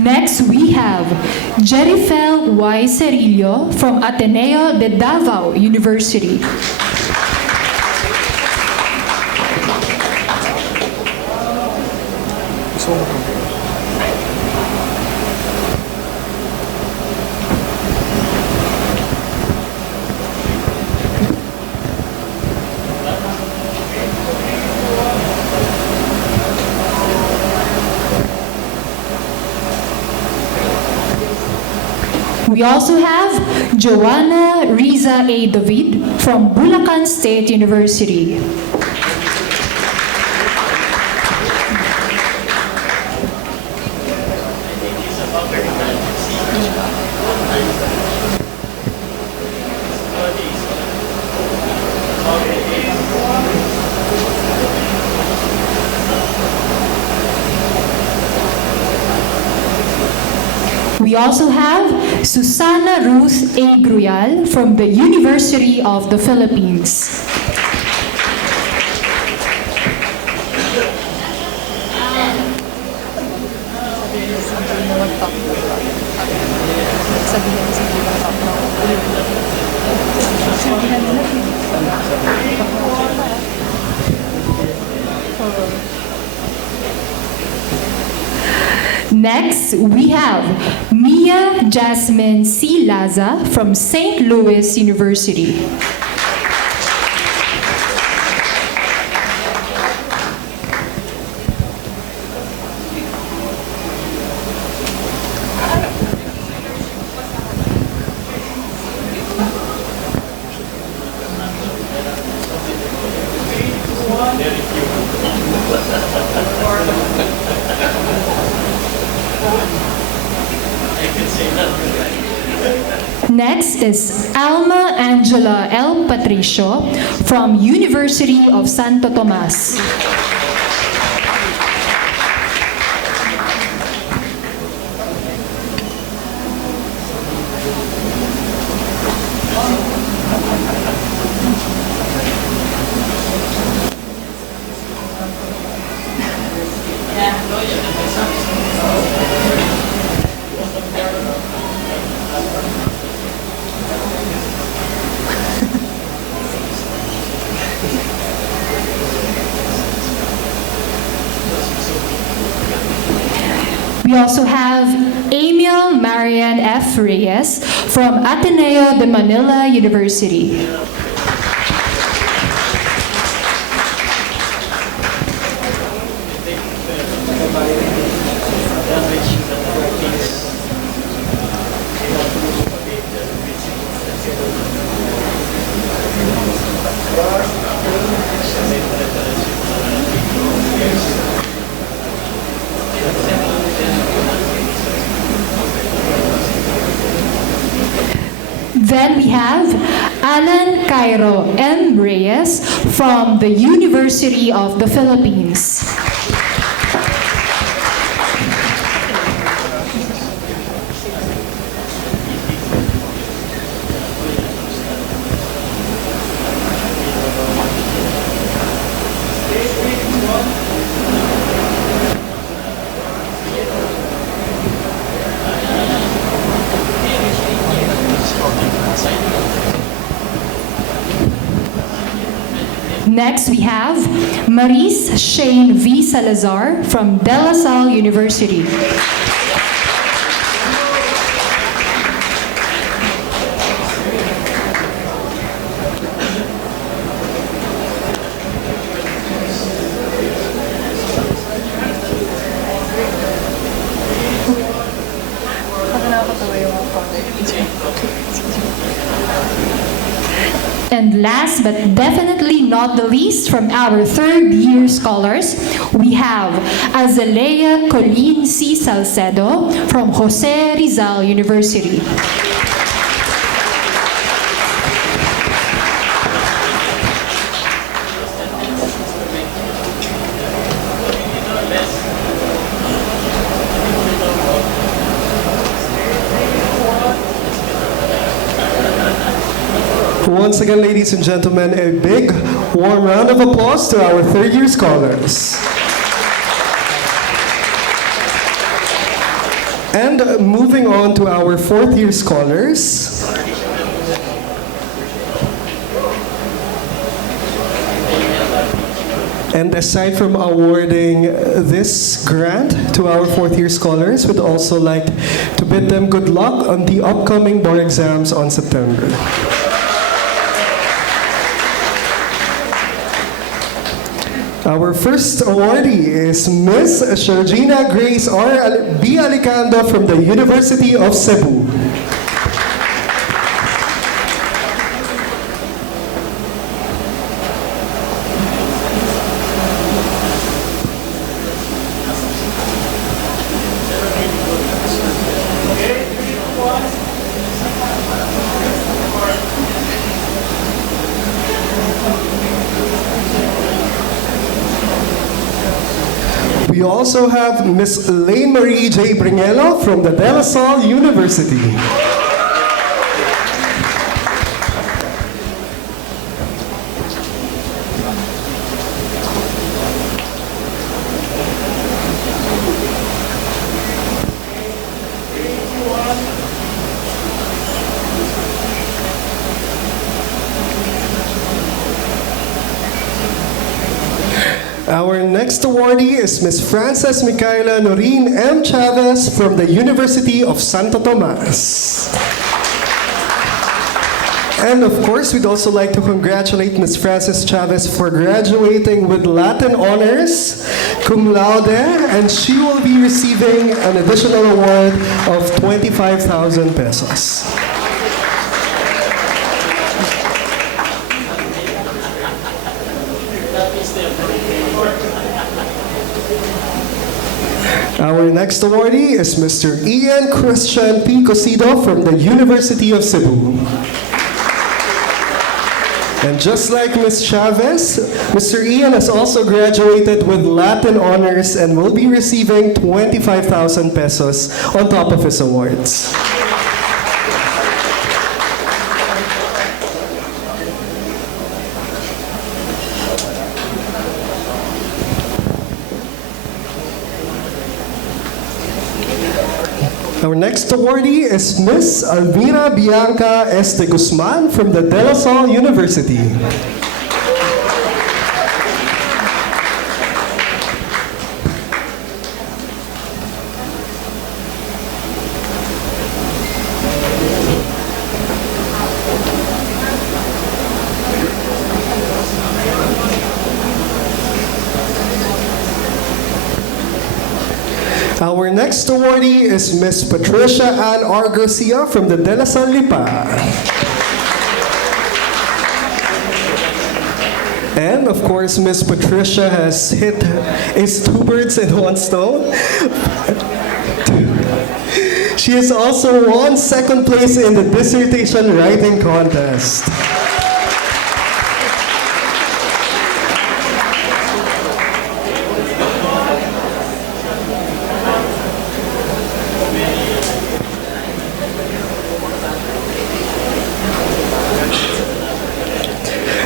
Next, we have Jerifel Y. Cerillo from Ateneo de Davao University. We also have Joanna Riza A. David from Bulacan State University. We also have Susana Ruth A. Gruyal from the University of the Philippines. Next, we have Mia Jasmine C. Laza from St. Louis University. Next is Alma Angela L. Patricio from University of Santo Tomas. We also have Emil Marian F. Reyes from Ateneo de Manila University. Then we have Alan Cairo M. Reyes from the University of the Philippines. Next, we have Maris Shane V. Salazar from De La Salle University. And last but definitely not the least, from our third-year scholars, we have Azalea Colleen C. Salcedo from Jose Rizal University. Once again, ladies and gentlemen, a big, warm round of applause to our third-year scholars. And moving on to our fourth-year scholars. And aside from awarding this grant to our fourth-year scholars, we'd also like to bid them good luck on the upcoming board exams on September. Our first awardee is Miss Georgina Grace R. B. Alicando from the University of Cebu. We also have Miss Lane Marie J. Bringelo from the De La Salle University. Our next awardee is Miss Frances Micaela Noreen M. Chavez from the University of Santo Tomas. And of course, we'd also like to congratulate Miss Frances Chavez for graduating with Latin honors, cum laude, and she will be receiving an additional award of 25,000 pesos. Our next awardee is Mr. Ian Christian P. Cosido from the University of Cebu. And just like Ms. Chavez, Mr. Ian has also graduated with Latin honors and will be receiving 25,000 pesos on top of his awards. Our next awardee is Miss Alvira Bianca S. de Guzman from the De La Salle University. Our next awardee is Miss Patricia Ann R. Garcia from the De La Salle Lipa. And of course, Miss Patricia has hit is two birds in one stone. She has also won second place in the dissertation writing contest.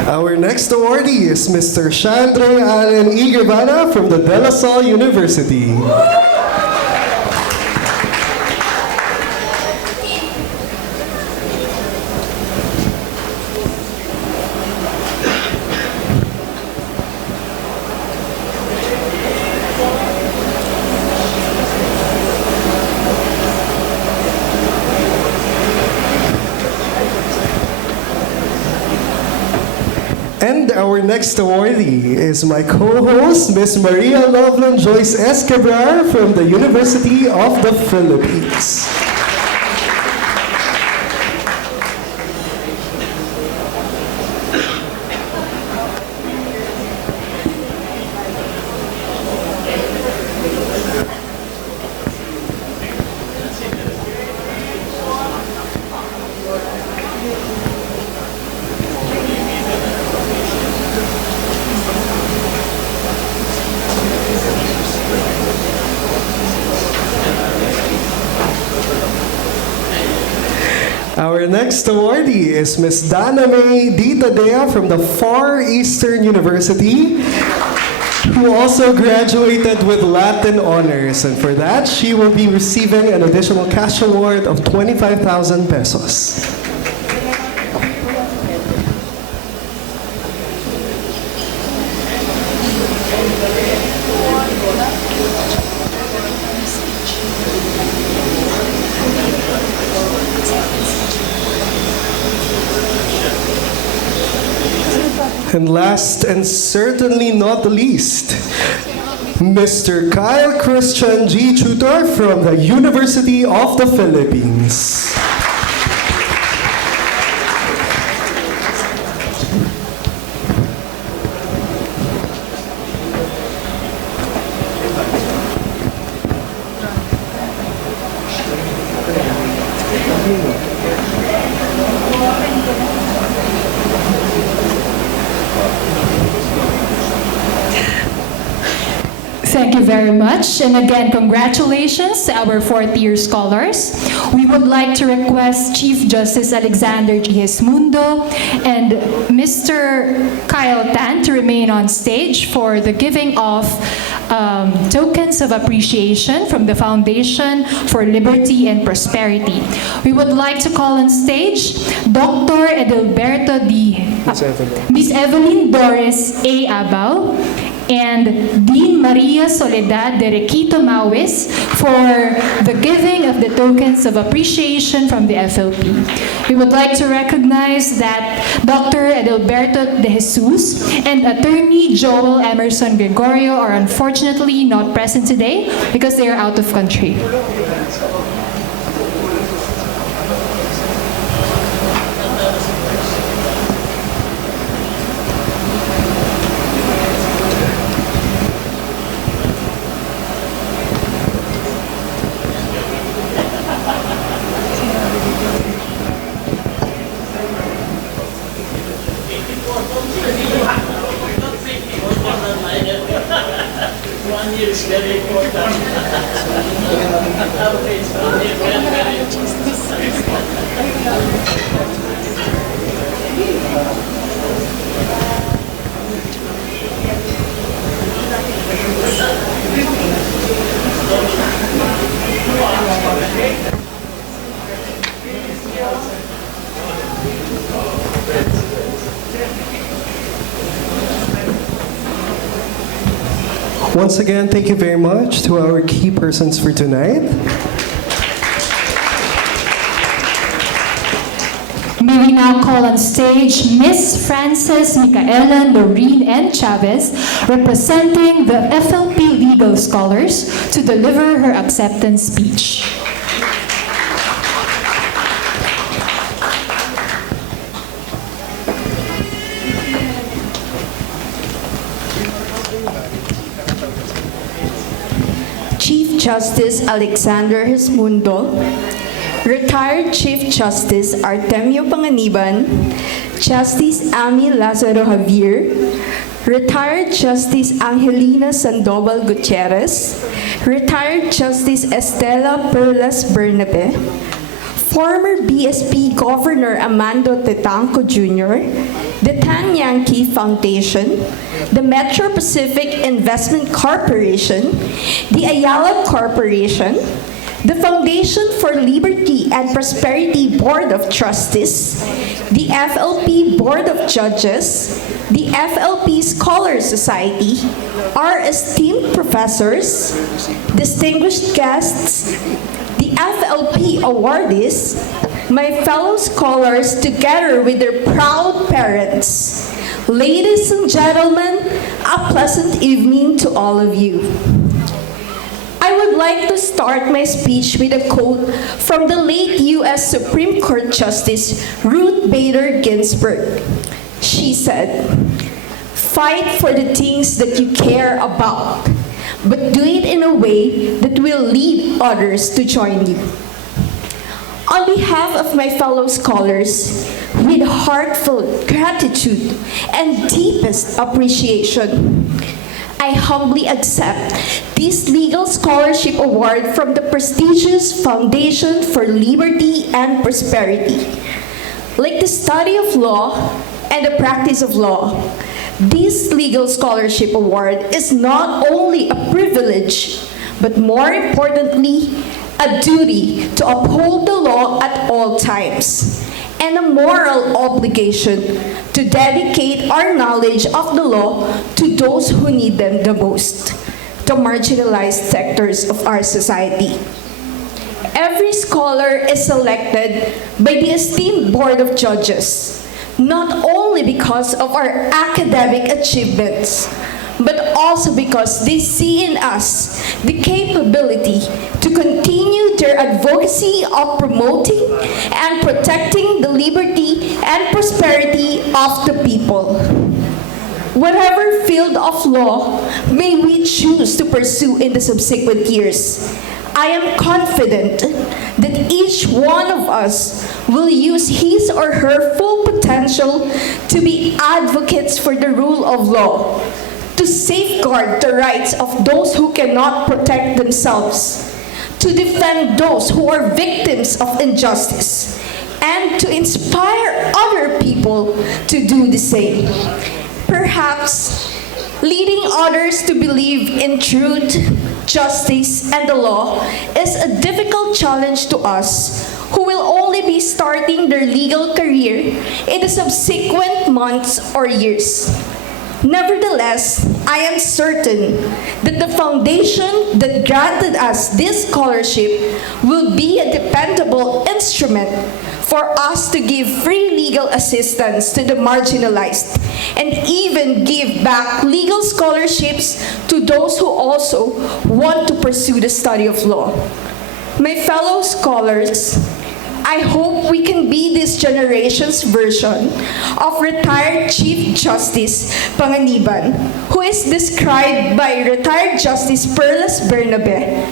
Our next awardee is Mr. Chandre Allen E. Guevara from the De La Salle University. And our next awardee is my co-host, Miss Maria Loveland Joyce Escabrar from the University of the Philippines. Our next awardee is Miss Dana May D. Tadea from the Far Eastern University, who also graduated with Latin honors. And for that, she will be receiving an additional cash award of 25,000 pesos. And last and certainly not the least, Mr. Kyle Christian G. Tutor from the University of the Philippines. Thank you very much. And again, congratulations to our fourth-year scholars. We would like to request Chief Justice Alexander GESMUNDO and Mr. Kyle Tan to remain on stage for the giving of tokens of appreciation from the Foundation for Liberty and Prosperity. We would like to call on stage Dr. Edelberto D. Miss Evelyn Doris A. Abao and Dean Maria Soledad de Requito Mawis for the giving of the tokens of appreciation from the FLP. We would like to recognize that Dr. Edelberto de Jesus and Attorney Joel Emerson Gregorio are unfortunately not present today because they are out of country. Once again, thank you very much to our key persons for tonight. May we now call on stage Miss Frances Micaela Loreen N. Chavez, representing the FLP Legal Scholars, to deliver her acceptance speech. Chief Justice Alexander GESMUNDO, Retired Chief Justice Artemio Panganiban, Justice Amy Lazaro Javier, Retired Justice Angelina Sandoval Gutierrez, Retired Justice Estela Perlas Bernabe, former BSP Governor Amando Tetanco Jr., the Tan Yan Kee Foundation, the Metro Pacific Investment Corporation, the Ayala Corporation, the Foundation for Liberty and Prosperity Board of Trustees, the FLP Board of Judges, the FLP Scholar Society, our esteemed professors, distinguished guests, the FLP awardees, my fellow scholars, together with their proud parents. Ladies and gentlemen, a pleasant evening to all of you. I would like to start my speech with a quote from the late U.S. Supreme Court Justice Ruth Bader Ginsburg. She said, "Fight for the things that you care about, but do it in a way that will lead others to join you." On behalf of my fellow scholars, with heartfelt gratitude and deepest appreciation, I humbly accept this Legal Scholarship Award from the prestigious Foundation for Liberty and Prosperity. Like the study of law and the practice of law, this Legal Scholarship Award is not only a privilege, but more importantly, a duty to uphold the law at all times, and a moral obligation to dedicate our knowledge of the law to those who need them the most, the marginalized sectors of our society. Every scholar is selected by the esteemed Board of Judges, not only because of our academic achievements, but also because they see in us the capability to continue their advocacy of promoting and protecting the liberty and prosperity of the people. Whatever field of law may we choose to pursue in the subsequent years, I am confident that each one of us will use his or her full potential to be advocates for the rule of law, to safeguard the rights of those who cannot protect themselves, to defend those who are victims of injustice, and to inspire other people to do the same. Perhaps leading others to believe in truth, justice, and the law is a difficult challenge to us who will only be starting their legal career in the subsequent months or years. Nevertheless, I am certain that the foundation that granted us this scholarship will be a dependable instrument for us to give free legal assistance to the marginalized and even give back legal scholarships to those who also want to pursue the study of law. My fellow scholars, I hope we can be this generation's version of retired Chief Justice Panganiban, who is described by retired Justice Perlas Bernabe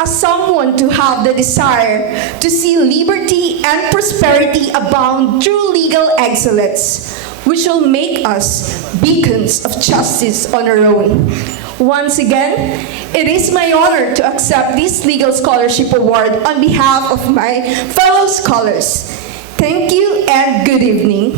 as someone to have the desire to see liberty and prosperity abound through legal excellence, which will make us beacons of justice on our own. Once again, it is my honor to accept this Legal Scholarship Award on behalf of my fellow scholars. Thank you and good evening.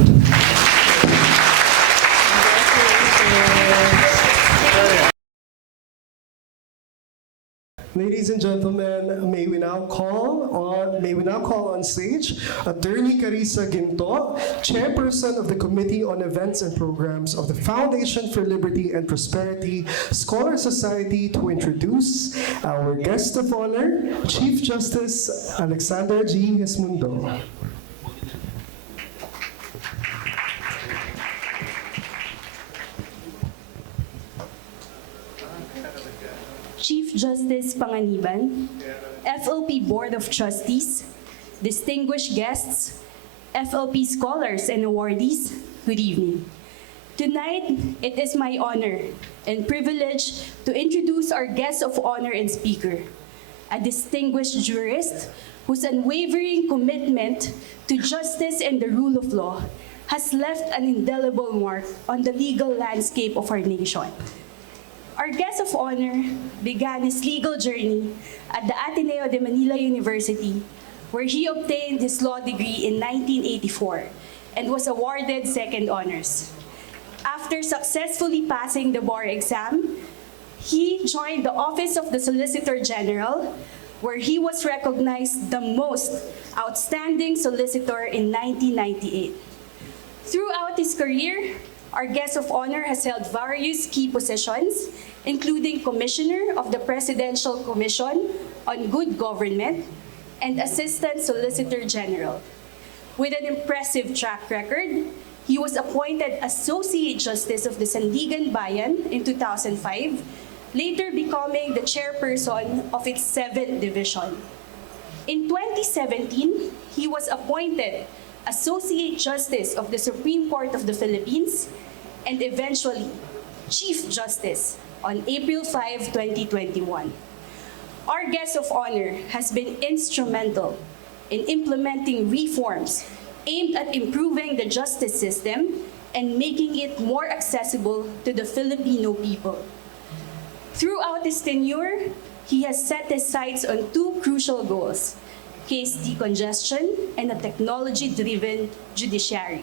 Ladies and gentlemen, may we now call on stage Attorney Carissa Ginto, Chairperson of the Committee on Events and Programs of the Foundation for Liberty and Prosperity Scholar Society, to introduce our guest of honor, Chief Justice Alexander G. GESMUNDO. Chief Justice Panganiban, FLP Board of Trustees, distinguished guests, FLP scholars and awardees, good evening. Tonight, it is my honor and privilege to introduce our guest of honor and speaker, a distinguished jurist whose unwavering commitment to justice and the rule of law has left an indelible mark on the legal landscape of our nation. Our guest of honor began his legal journey at the Ateneo de Manila University, where he obtained his law degree in 1984 and was awarded second honors. After successfully passing the bar exam, he joined the Office of the Solicitor General, where he was recognized the most outstanding solicitor in 1998. Throughout his career, our guest of honor has held various key positions, including Commissioner of the Presidential Commission on Good Government and Assistant Solicitor General. With an impressive track record, he was appointed Associate Justice of the Sandigan Bayan in 2005, later becoming the chairperson of its 7th Division. In 2017, he was appointed Associate Justice of the Supreme Court of the Philippines and eventually Chief Justice on April 5, 2021. Our guest of honor has been instrumental in implementing reforms aimed at improving the justice system and making it more accessible to the Filipino people. Throughout his tenure, he has set his sights on two crucial goals: case decongestion and a technology-driven judiciary.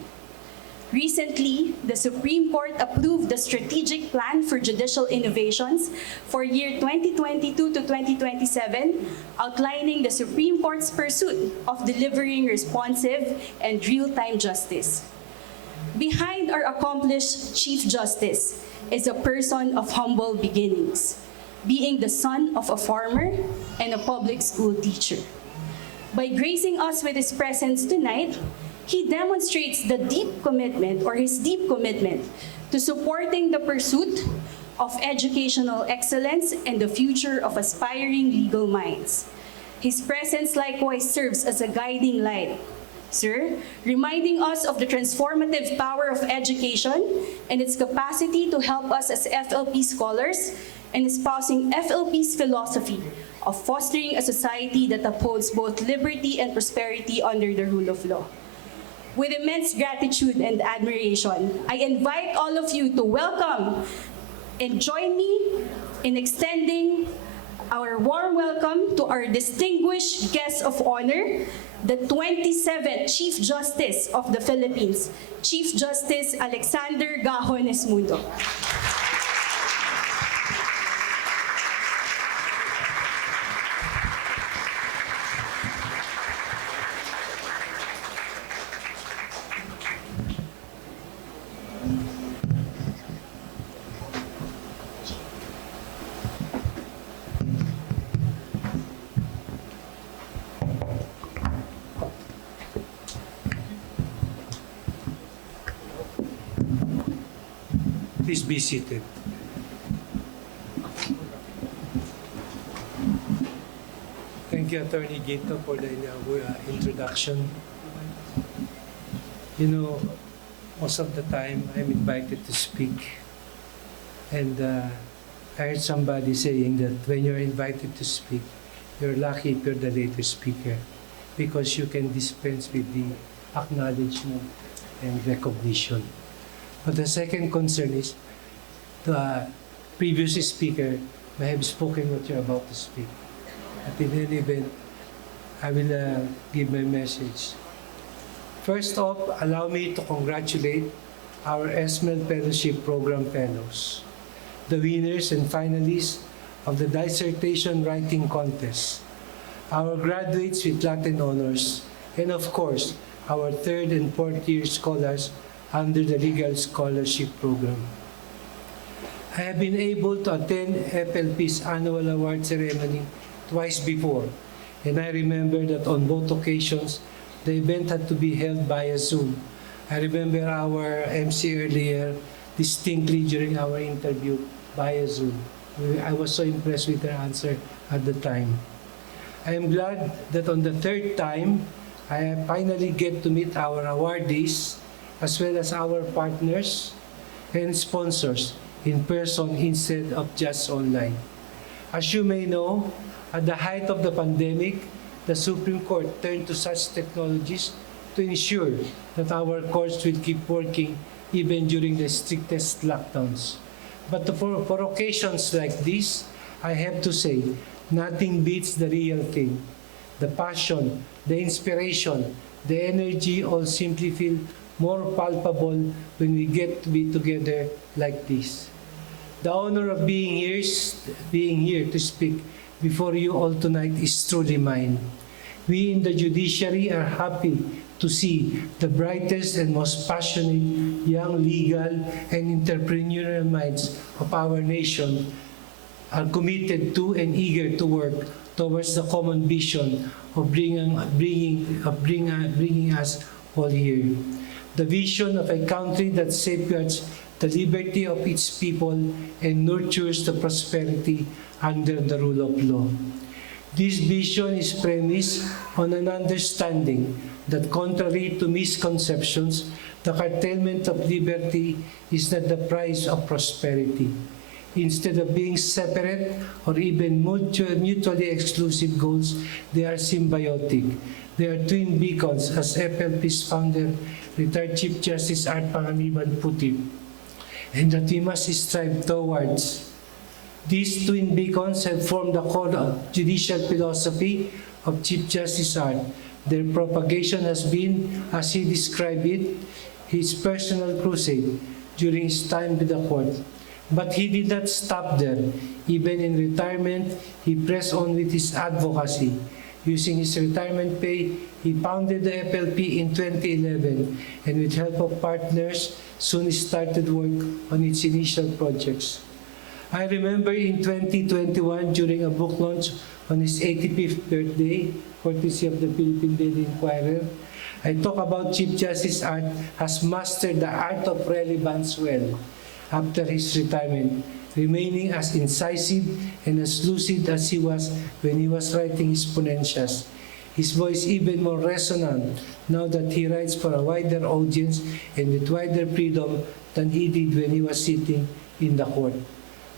Recently, the Supreme Court approved the Strategic Plan for Judicial Innovations for year 2022 to 2027, outlining the Supreme Court's pursuit of delivering responsive and real-time justice. Behind our accomplished Chief Justice is a person of humble beginnings, being the son of a farmer and a public school teacher. By gracing us with his presence tonight, he demonstrates his deep commitment to supporting the pursuit of educational excellence and the future of aspiring legal minds. His presence likewise serves as a guiding light, sir, reminding us of the transformative power of education and its capacity to help us as FLP scholars and espousing FLP's philosophy of fostering a society that upholds both liberty and prosperity under the rule of law. With immense gratitude and admiration, I invite all of you to welcome and join me in extending our warm welcome to our distinguished guest of honor, the 27th Chief Justice of the Philippines, Chief Justice Alexander GESMUNDO. Please be seated. Thank you, Attorney Gito, for the introduction. You know, most of the time I'm invited to speak, and I heard somebody saying that when you're invited to speak, you're lucky if you're the later speaker because you can dispense with the acknowledgement and recognition. But the second concern is the previous speaker may have spoken what you're about to speak. But in any event, I will give my message. First off, allow me to congratulate our ESMEL Fellowship Program Fellows, the winners and finalists of the Dissertation Writing Contest, our graduates with Latin honors, and of course, our third and fourth year scholars under the Legal Scholarship Program. I have been able to attend FLP's annual award ceremony twice before, and I remember that on both occasions, the event had to be held via Zoom. I remember our MC earlier distinctly during our interview via Zoom. I was so impressed with her answer at the time. I am glad that on the third time, I finally get to meet our awardees as well as our partners and sponsors in person instead of just online. As you may know, at the height of the pandemic, the Supreme Court turned to such technologies to ensure that our courts will keep working even during the strictest lockdowns. But for occasions like this, I have to say, nothing beats the real thing. The passion, the inspiration, the energy all simply feel more palpable when we get to be together like this. The honor of being here to speak before you all tonight is truly mine. We in the judiciary are happy to see the brightest and most passionate young legal and entrepreneurial minds of our nation are committed to and eager to work towards the common vision of bringing us all here. The vision of a country that safeguards the liberty of its people and nurtures the prosperity under the rule of law. This vision is premised on an understanding that, contrary to misconceptions, the curtailment of liberty is not the price of prosperity. Instead of being separate or even mutually exclusive goals, they are symbiotic. They are twin beacons, as FLP's founder, retired Chief Justice Art Panganiban put it, and that we must strive towards. These twin beacons have formed the core judicial philosophy of Chief Justice Art. Their propagation has been, as he described it, his personal crusade during his time with the court. But he did not stop there. Even in retirement, he pressed on with his advocacy. Using his retirement pay, he founded the FLP in 2011 and with help of partners, soon started work on its initial projects. I remember in 2021, during a book launch on his 85th birthday, courtesy of the Philippine Daily Inquirer, I talk about Chief Justice Art has mastered the art of relevance well after his retirement, remaining as incisive and as lucid as he was when he was writing his ponencias. His voice even more resonant now that he writes for a wider audience and with wider freedom than he did when he was sitting in the court.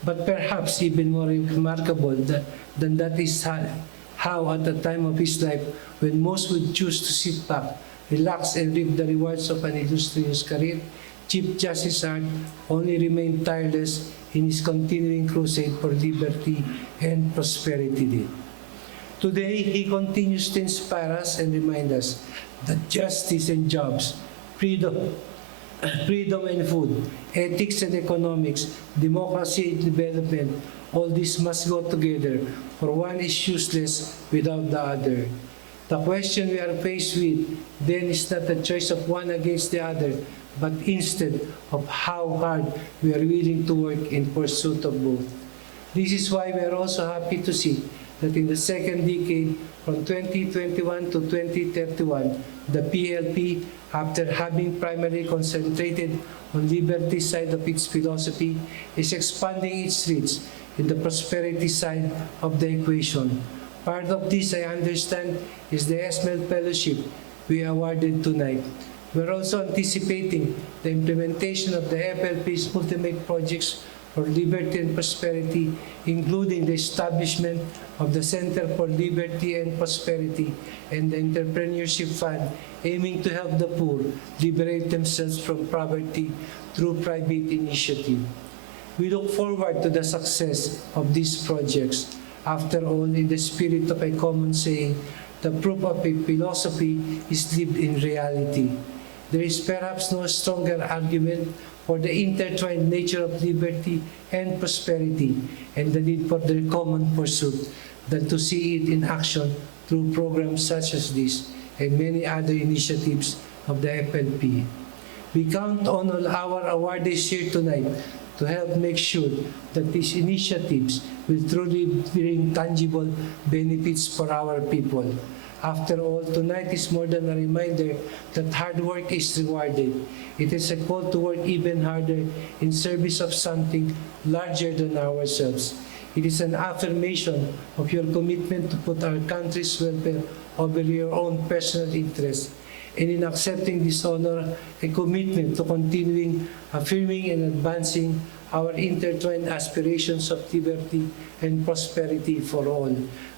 But perhaps even more remarkable than that is how at the time of his life, when most would choose to sit back, relax and reap the rewards of an illustrious career, Chief Justice Art only remained tireless in his continuing crusade for liberty and prosperity. Today, he continues to inspire us and remind us that justice and jobs, freedom and food, ethics and economics, democracy and development, all this must go together, for one is useless without the other. The question we are faced with then is not the choice of one against the other, but instead of how hard we are willing to work in pursuit of both. This is why we are also happy to see that in the second decade, from 2021 to 2031, the PLP, after having primarily concentrated on liberty side of its philosophy, is expanding its reach in the prosperity side of the equation. Part of this, I understand, is the ESMEL Fellowship we awarded tonight. We're also anticipating the implementation of the FLP's ultimate projects for liberty and prosperity, including the establishment of the Center for Liberty and Prosperity and the Entrepreneurship Fund, aiming to help the poor liberate themselves from poverty through private initiative. We look forward to the success of these projects. After all, in the spirit of a common saying, the proof of a philosophy is lived in reality. There is perhaps no stronger argument for the intertwined nature of liberty and prosperity and the need for their common pursuit than to see it in action through programs such as this and many other initiatives of the FLP. We count on all our awardees here tonight to help make sure that these initiatives will truly bring tangible benefits for our people. After all, tonight is more than a reminder that hard work is rewarded. It is a call to work even harder in service of something larger than ourselves. It is an affirmation of your commitment to put our country's welfare over your own personal interests. And in accepting this honor, a commitment to continuing affirming and advancing our intertwined aspirations of liberty and prosperity for all,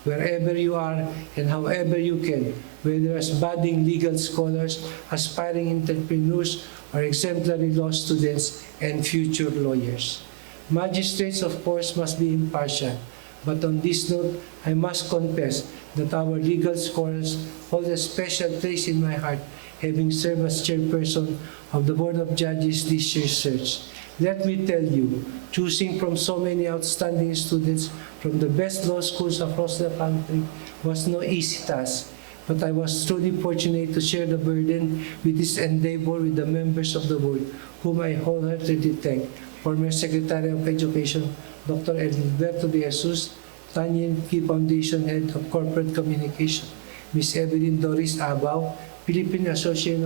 wherever you are and however you can, whether as budding legal scholars, aspiring entrepreneurs, or exemplary law students and future lawyers. Magistrates, of course, must be impartial, but on this note, I must confess that our legal scholars hold a special place in my heart, having served as chairperson of the Board of Judges this year's search. Let me tell you, choosing from so many outstanding students from the best law schools across the country was no easy task, but I was truly fortunate to share the burden with this endeavor with the members of the board, whom I wholeheartedly thank. Former Secretary of Education, Dr. Edilberto De Jesus, Tan Yan Kee Foundation Head of Corporate Communication, Ms. Evelyn Doris Abao, Philippine Association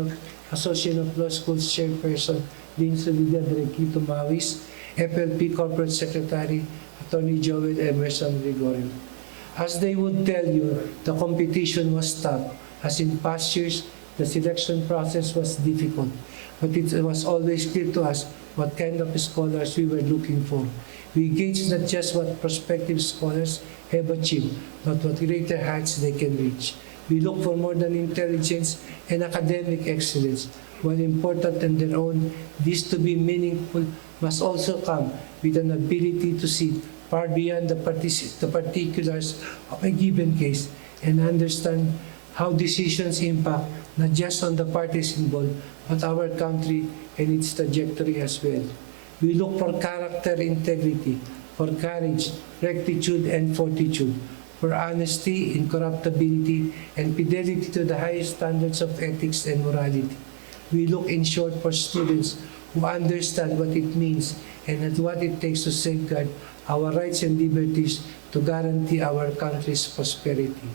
of Law Schools Chairperson, Dean Solidia Requito Mawis, FLP Corporate Secretary, Attorney Joel Emerson Gregorio. As they would tell you, the competition was tough. As in past years, the selection process was difficult, but it was always clear to us what kind of scholars we were looking for. We gauge not just what prospective scholars have achieved, but what greater heights they can reach. We look for more than intelligence and academic excellence. While important in their own, this to be meaningful must also come with an ability to see far beyond the particulars of a given case and understand how decisions impact not just on the parties involved, but our country and its trajectory as well. We look for character integrity, for courage, rectitude, and fortitude, for honesty, incorruptibility, and fidelity to the highest standards of ethics and morality. We look, in short, for students who understand what it means and what it takes to safeguard our rights and liberties to guarantee our country's prosperity.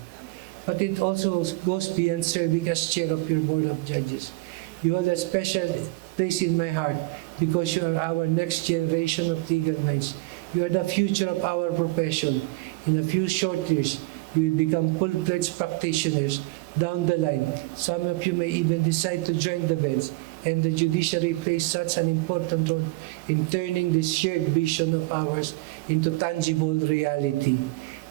But it also goes beyond serving as chair of your Board of Judges. You hold a special place in my heart because you are our next generation of legal minds. You are the future of our profession. In a few short years, you will become full-fledged practitioners. Down the line, some of you may even decide to join the bench, and the judiciary plays such an important role in turning this shared vision of ours into tangible reality.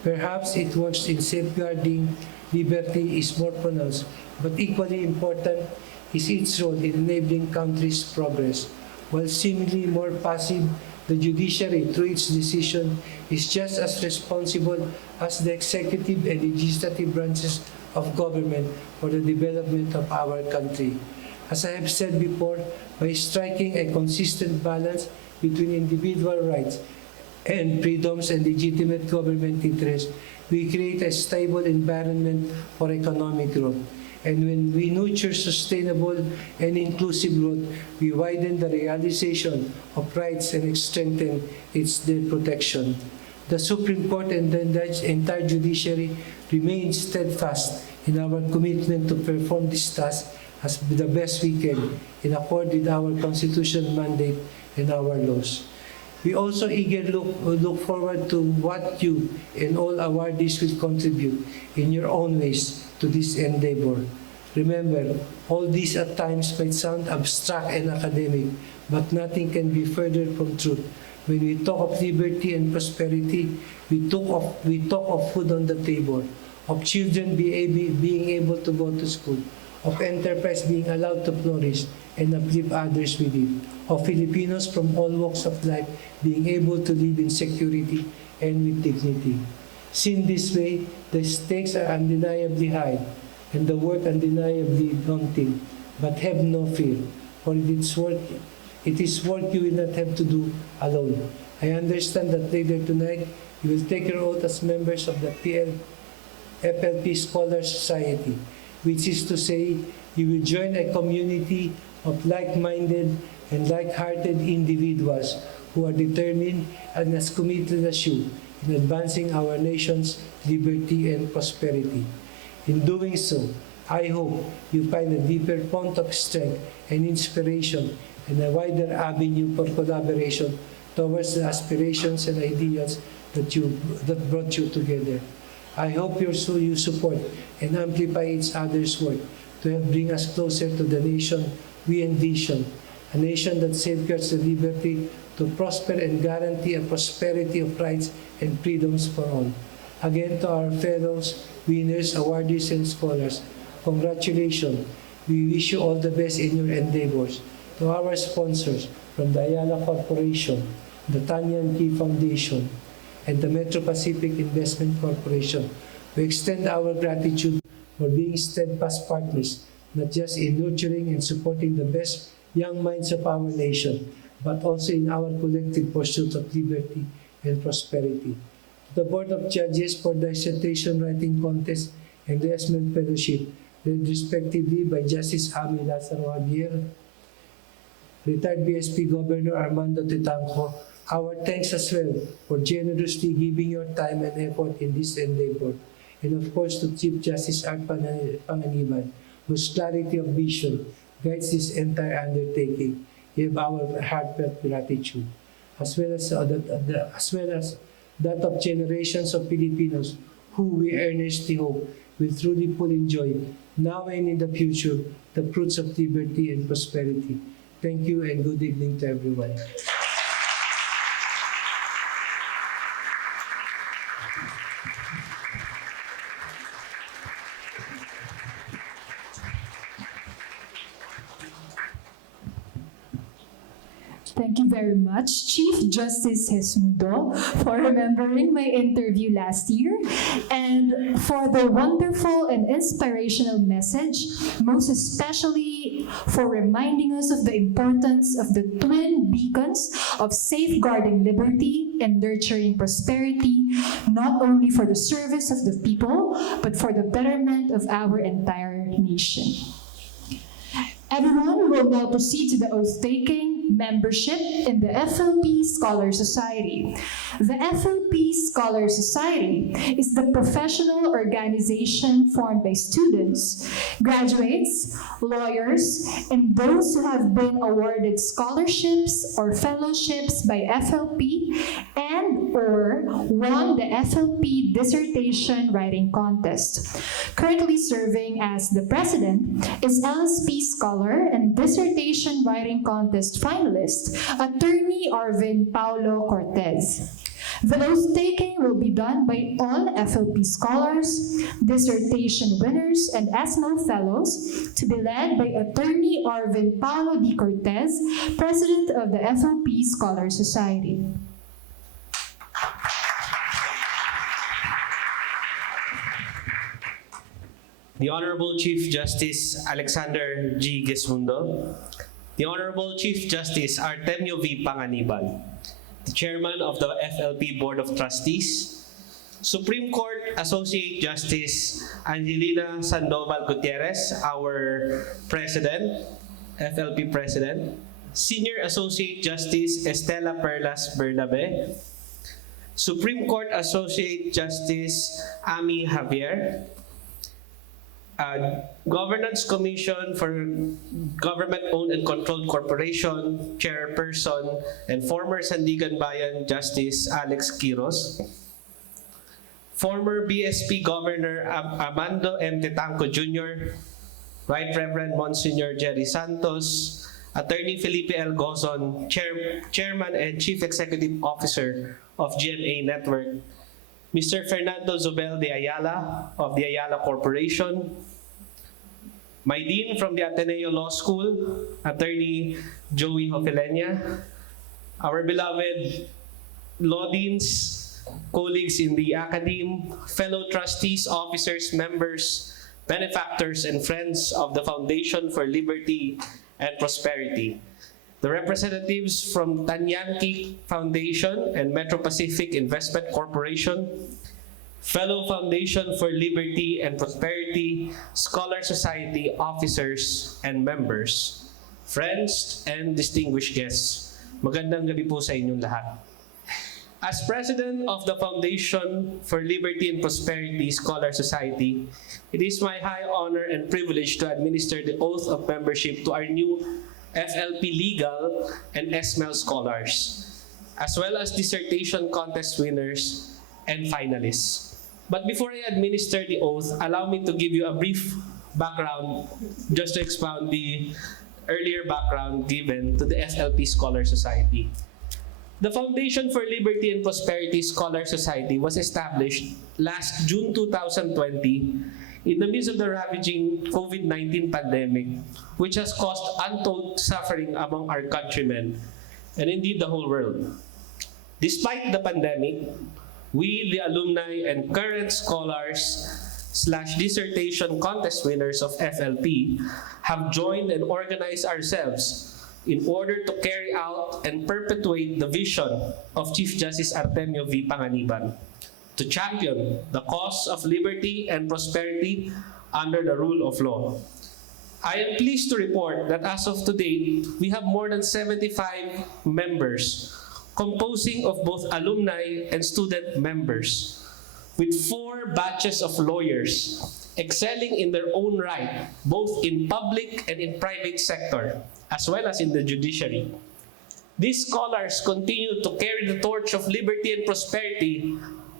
Perhaps it works in safeguarding liberty is more pronounced, but equally important is its role in enabling country's progress. While seemingly more passive, the judiciary, through its decision, is just as responsible as the executive and legislative branches of government for the development of our country. As I have said before, by striking a consistent balance between individual rights and freedoms and legitimate government interests, we create a stable environment for economic growth. And when we nurture sustainable and inclusive growth, we widen the realization of rights and strengthen their protection. The Supreme Court and the entire judiciary remain steadfast in our commitment to perform this task as the best we can in accord with our constitutional mandate and our laws. We also eagerly look forward to what you and all awardees will contribute in your own ways to this endeavor. Remember, all these at times might sound abstract and academic, but nothing can be further from truth. When we talk of liberty and prosperity, we talk of food on the table, of children being able to go to school, of enterprise being allowed to flourish and uplift others with it, of Filipinos from all walks of life being able to live in security and with dignity. Seen this way, the stakes are undeniably high and the work undeniably daunting, but have no fear, for it is work you will not have to do alone. I understand that later tonight, you will take your oath as members of the FLP Scholars Society, which is to say, you will join a community of like-minded and like-hearted individuals who are determined and as committed as you in advancing our nation's liberty and prosperity. In doing so, I hope you find a deeper fount of strength and inspiration and a wider avenue for collaboration towards the aspirations and ideals that brought you together. I hope you support and amplify each other's work to help bring us closer to the nation we envision, a nation that safeguards the liberty to prosper and guarantee a prosperity of rights and freedoms for all. Again, to our fellows, winners, awardees, and scholars, congratulations. We wish you all the best in your endeavors. To our sponsors from the Ayala Corporation, the Tan Yan Kee Foundation, and the Metro Pacific Investment Corporation, we extend our gratitude for being steadfast partners, not just in nurturing and supporting the best young minds of our nation, but also in our collective pursuit of liberty and prosperity. To the Board of Judges for the Dissertation Writing Contest and the Esmond Fellowship, led respectively by Justice Amy Lazaro Javier, retired BSP Governor Armando Titanco, our thanks as well for generously giving your time and effort in this endeavor. And of course to Chief Justice Art Panganiban, whose clarity of vision guides this entire undertaking. We have our heartfelt gratitude, as well as that of generations of Filipinos who we earnestly hope will truly full enjoy, now and in the future, the fruits of liberty and prosperity. Thank you and good evening to everyone. Thank you very much, Chief Justice GESMUNDO, for remembering my interview last year and for the wonderful and inspirational message, most especially for reminding us of the importance of the twin beacons of safeguarding liberty and nurturing prosperity, not only for the service of the people, but for the betterment of our entire nation. Everyone will now proceed to the oath-taking membership in the FLP Scholar Society. The FLP Scholar Society is the professional organization formed by students, graduates, lawyers, and those who have been awarded scholarships or fellowships by FLP and/or won the FLP Dissertation Writing Contest. Currently serving as the president is LSP Scholar and Dissertation Writing Contest finalist, Attorney Arvin Paulo Cortez. The oath-taking will be done by all FLP scholars, dissertation winners, and ESMO fellows, to be led by Attorney Arvin Paulo D. Cortez, President of the FLP Scholar Society. The Honorable Chief Justice Alexander G. GESMUNDO, the Honorable Chief Justice Artemio V. Panganiban, the Chairman of the FLP Board of Trustees, Supreme Court Associate Justice Angelina Sandoval Gutierrez, our President, FLP President, Senior Associate Justice Estela Perlas Bernabe, Supreme Court Associate Justice Amy Javier, Governance Commission for Government-Owned and Controlled Corporation Chairperson and former Sandigan Bayan Justice Alex Quiros, former BSP Governor Armando M. Titanco Jr., Right Reverend Monsignor Jerry Santos, Attorney Felipe L. Gozon, Chairman and Chief Executive Officer of GMA Network, Mr. Fernando Zobel de Ayala of the Ayala Corporation, my Dean from the Ateneo Law School, Attorney Joey Hofelenia, our beloved law deans, colleagues in the academe, fellow trustees, officers, members, benefactors, and friends of the Foundation for Liberty and Prosperity, the representatives from Tan Yan Kee Foundation and Metro Pacific Investment Corporation, fellow Foundation for Liberty and Prosperity, Scholar Society officers and members, friends and distinguished guests, magandang gabi po sa inyong lahat. As President of the Foundation for Liberty and Prosperity Scholar Society, it is my high honor and privilege to administer the oath of membership to our new FLP Legal and SML scholars, as well as dissertation contest winners and finalists. But before I administer the oath, allow me to give you a brief background, just to expound the earlier background given to the FLP Scholar Society. The Foundation for Liberty and Prosperity Scholar Society was established last June 2020 in the midst of the ravaging COVID-19 pandemic, which has caused untold suffering among our countrymen and indeed the whole world. Despite the pandemic, we, the alumni and current scholars/dissertation contest winners of FLP, have joined and organized ourselves in order to carry out and perpetuate the vision of Chief Justice Artemio V. Panganiban to champion the cause of liberty and prosperity under the rule of law. I am pleased to report that as of today, we have more than 75 members, composing of both alumni and student members, with 4 batches of lawyers, excelling in their own right, both in public and in private sector, as well as in the judiciary. These scholars continue to carry the torch of liberty and prosperity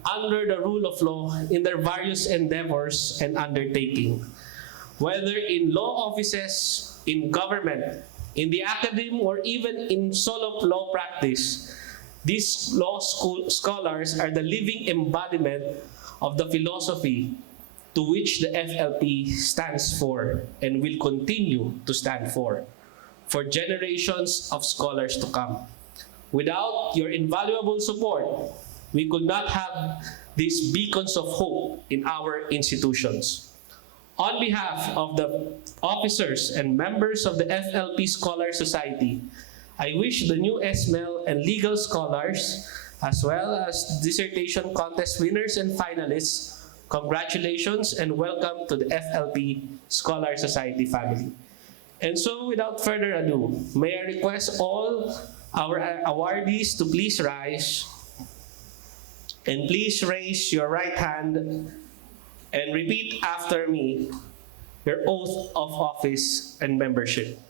under the rule of law in their various endeavors and undertaking. Whether in law offices, in government, in the academy, or even in solo law practice, these law school scholars are the living embodiment of the philosophy to which the FLP stands for and will continue to stand for generations of scholars to come. Without your invaluable support, we could not have these beacons of hope in our institutions. On behalf of the officers and members of the FLP Scholar Society, I wish the new SML and legal scholars, as well as dissertation contest winners and finalists, congratulations and welcome to the FLP Scholar Society family. And so, without further ado, may I request all our awardees to please rise. And please raise your right hand and repeat after me your oath of office and membership.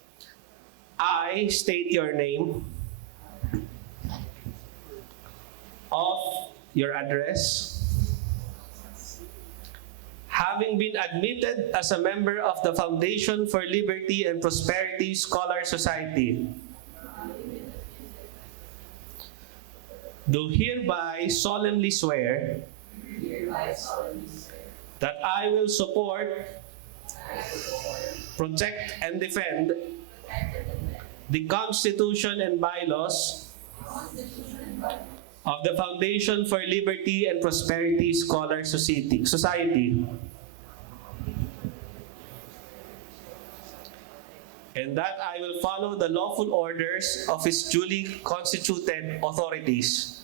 I state your name, of your address, having been admitted as a member of the Foundation for Liberty and Prosperity Scholar Society, do hereby solemnly swear that I will support, protect, and defend the Constitution and bylaws of the Foundation for Liberty and Prosperity Scholar Society, and that I will follow the lawful orders of its duly constituted authorities,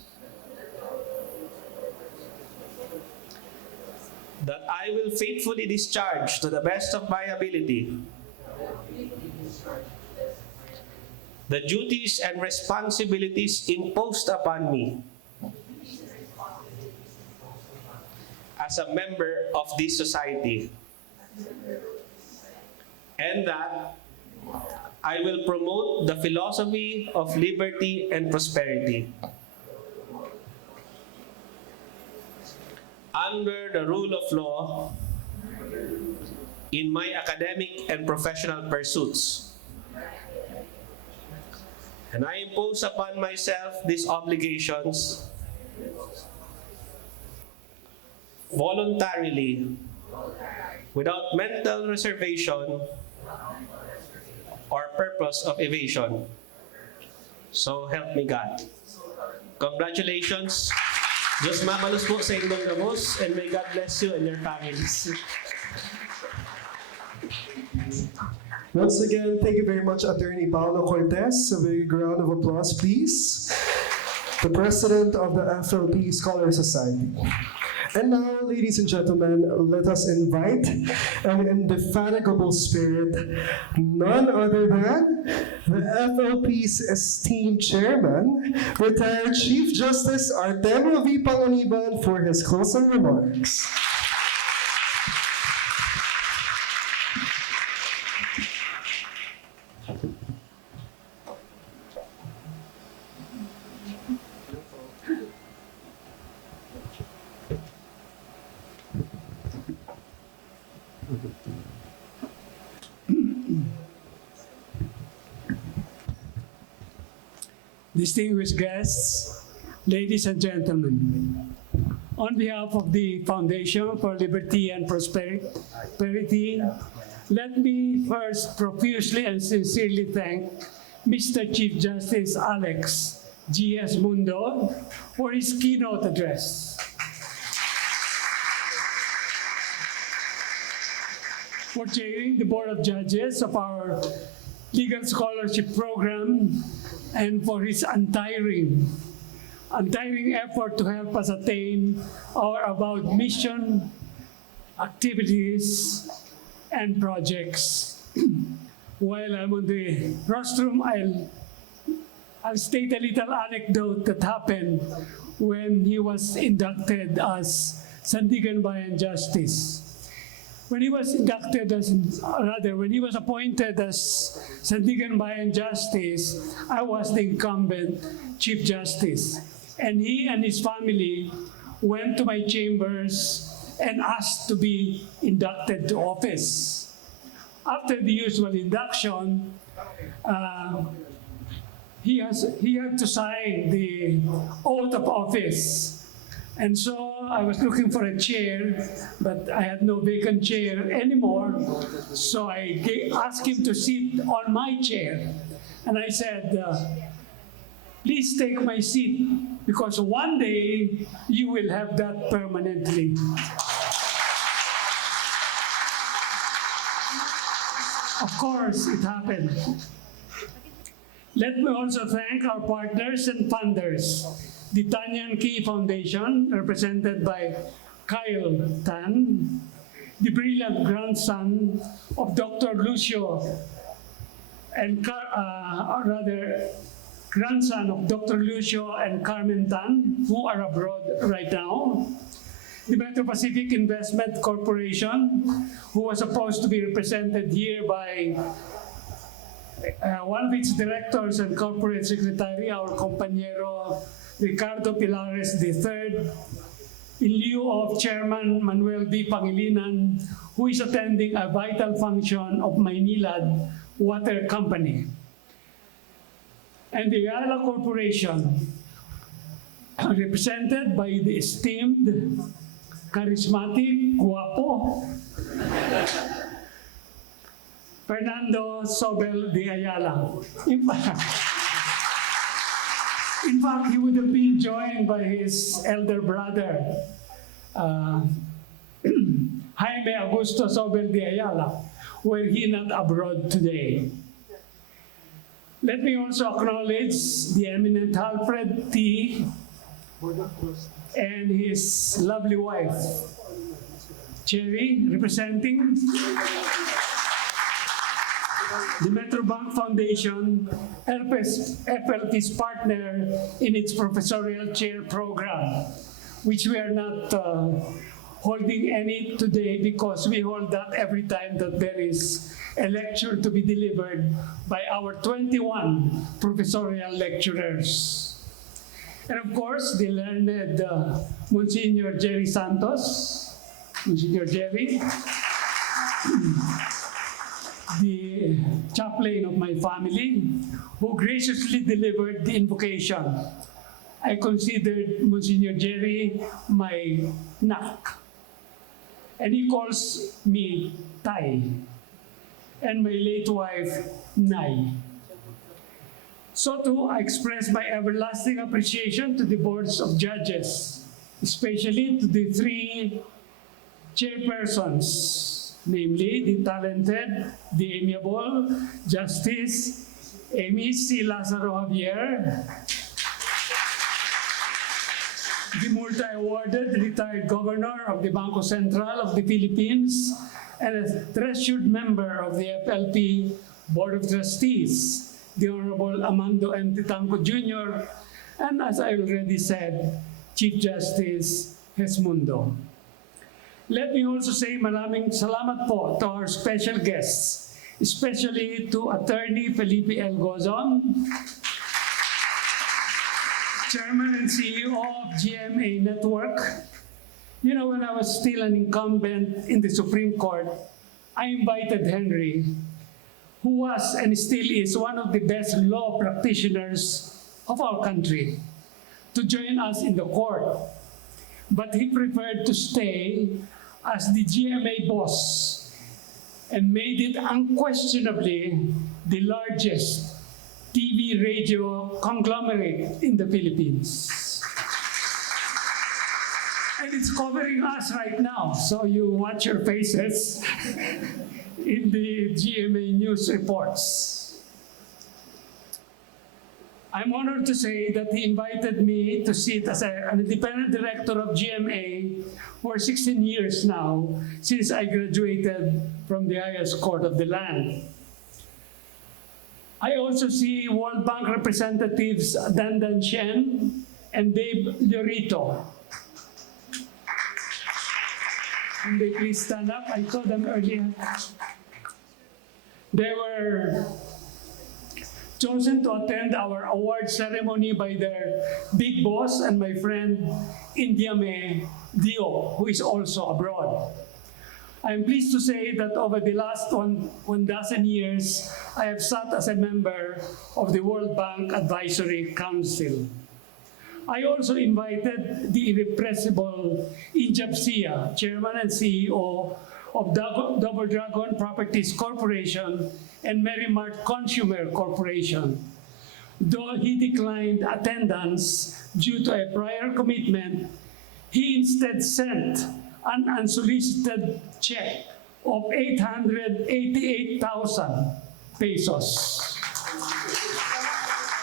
that I will faithfully discharge to the best of my ability the duties and responsibilities imposed upon me as a member of this society, and that I will promote the philosophy of liberty and prosperity under the rule of law in my academic and professional pursuits. And I impose upon myself these obligations voluntarily, without mental reservation or purpose of evasion. So help me God. Congratulations. Diyos mabalos po sa inyong gamos, and may God bless you and your families. Once again, thank you very much, Attorney Paolo Cortez. A big round of applause, please. The President of the FLP Scholar Society. And now, ladies and gentlemen, let us invite an indefatigable spirit, none other than the FLP's esteemed chairman, retired Chief Justice Artemio V. Panganiban, for his closing remarks. Distinguished guests, ladies and gentlemen, on behalf of the Foundation for Liberty and Prosperity, let me first profusely and sincerely thank Mr. Chief Justice Alex GESMUNDO for his keynote address. For chairing the Board of Judges of our Legal Scholarship Program, and for his untiring effort to help us attain our avowed mission, activities, and projects. While I'm on the rostrum, I'll state a little anecdote that happened when he was inducted as Sandigan Bayan Justice. When he was appointed as Sandigan Bayan Justice, I was the incumbent Chief Justice. And he and his family went to my chambers and asked to be inducted to office. After the usual induction, he had to sign the oath of office. And so I was looking for a chair, but I had no vacant chair anymore. So I asked him to sit on my chair. And I said, please take my seat, because one day you will have that permanently. Of course, it happened. Let me also thank our partners and funders, the Tan Yan Kee Foundation, represented by Kyle Tan, the brilliant grandson of Dr. Lucio, and grandson of Dr. Lucio and Carmen Tan, who are abroad right now, the Metro Pacific Investment Corporation, who was supposed to be represented here by one of its directors and corporate secretary, our compañero Ricardo Pilares III, in lieu of Chairman Manuel B. Pangilinan, who is attending a vital function of Maynilad Water Company. And the Ayala Corporation, represented by the esteemed, charismatic, guapo, Fernando Sobel de Ayala. In fact, he would have been joined by his elder brother, Jaime Augusto Sobel de Ayala, were he not abroad today. Let me also acknowledge the eminent Alfred T. and his lovely wife, Cherry, representing the Metrobank Foundation, FLP's partner in its professorial chair program, which we are not holding any today because we hold that every time that there is a lecture to be delivered by our 21 professorial lecturers. And of course, the learned Monsignor Jerry Santos, Monsignor Jerry, the chaplain of my family, who graciously delivered the invocation. I considered Monsignor Jerry my nak, and he calls me Tay, and my late wife, Nay. So too, I express my everlasting appreciation to the boards of judges, especially to the three chairpersons, namely the talented, the amiable Justice Amy C. Lazaro Javier, the multi-awarded retired governor of the Bangko Sentral of the Philippines, and a treasured member of the FLP Board of Trustees, the Honorable Amando M. Titanco Jr., and as I already said, Chief Justice GESMUNDO. Let me also say maraming salamat po to our special guests, especially to Attorney Felipe L. Gozon, Chairman and CEO of GMA Network. You know, when I was still an incumbent in the Supreme Court, I invited Henry, who was and still is one of the best law practitioners of our country, to join us in the court. But he preferred to stay as the GMA boss and made it unquestionably the largest TV radio conglomerate in the Philippines. And it's covering us right now, so you watch your faces in the GMA news reports. I'm honored to say that he invited me to sit as an independent director of GMA for 16 years now, since I graduated from the highest court of the land. I also see World Bank representatives Dandan Shen and Dave Llorito. Can they please stand up? I saw them earlier. They were chosen to attend our award ceremony by their big boss and my friend Indiame Dio, who is also abroad. I'm pleased to say that over the last one dozen years, I have sat as a member of the World Bank Advisory Council. I also invited the irrepressible Injap Sia, Chairman and CEO of Double Dragon Properties Corporation and Merrimart Consumer Corporation. Though he declined attendance due to a prior commitment, he instead sent an unsolicited check of 888,000 pesos.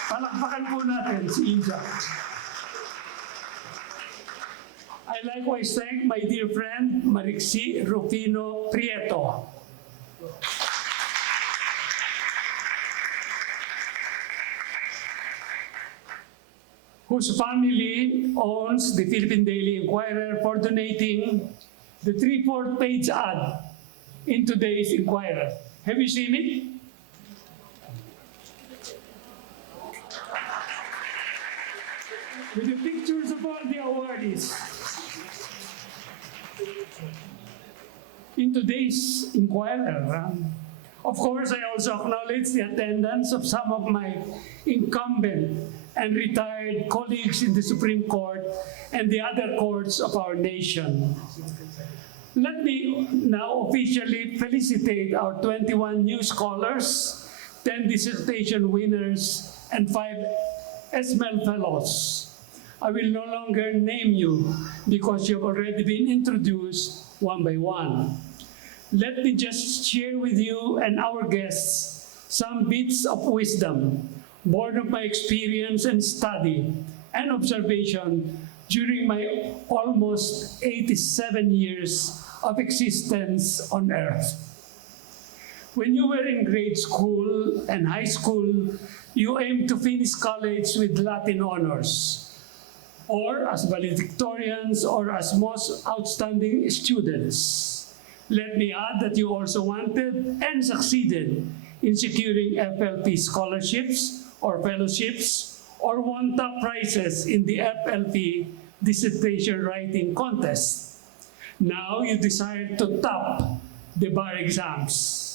Palakpakan po natin si Inja. I likewise thank my dear friend Marixie Rufino Prieto. Whose family owns the Philippine Daily Inquirer, for donating the 3/4 page ad in today's Inquirer. Have you seen it? With the pictures of all the awardees. In today's Inquirer, of course, I also acknowledge the attendance of some of my incumbent and retired colleagues in the Supreme Court and the other courts of our nation. Let me now officially felicitate our 21 new scholars, 10 dissertation winners, and 5 ESMEL fellows. I will no longer name you because you've already been introduced one by one. Let me just share with you and our guests some bits of wisdom born of my experience and study and observation during my almost 87 years of existence on earth. When you were in grade school and high school, you aimed to finish college with Latin honors, or as valedictorians, or as most outstanding students. Let me add that you also wanted and succeeded in securing FLP scholarships or fellowships, or won top prizes in the FLP dissertation writing contest. Now you desire to top the bar exams.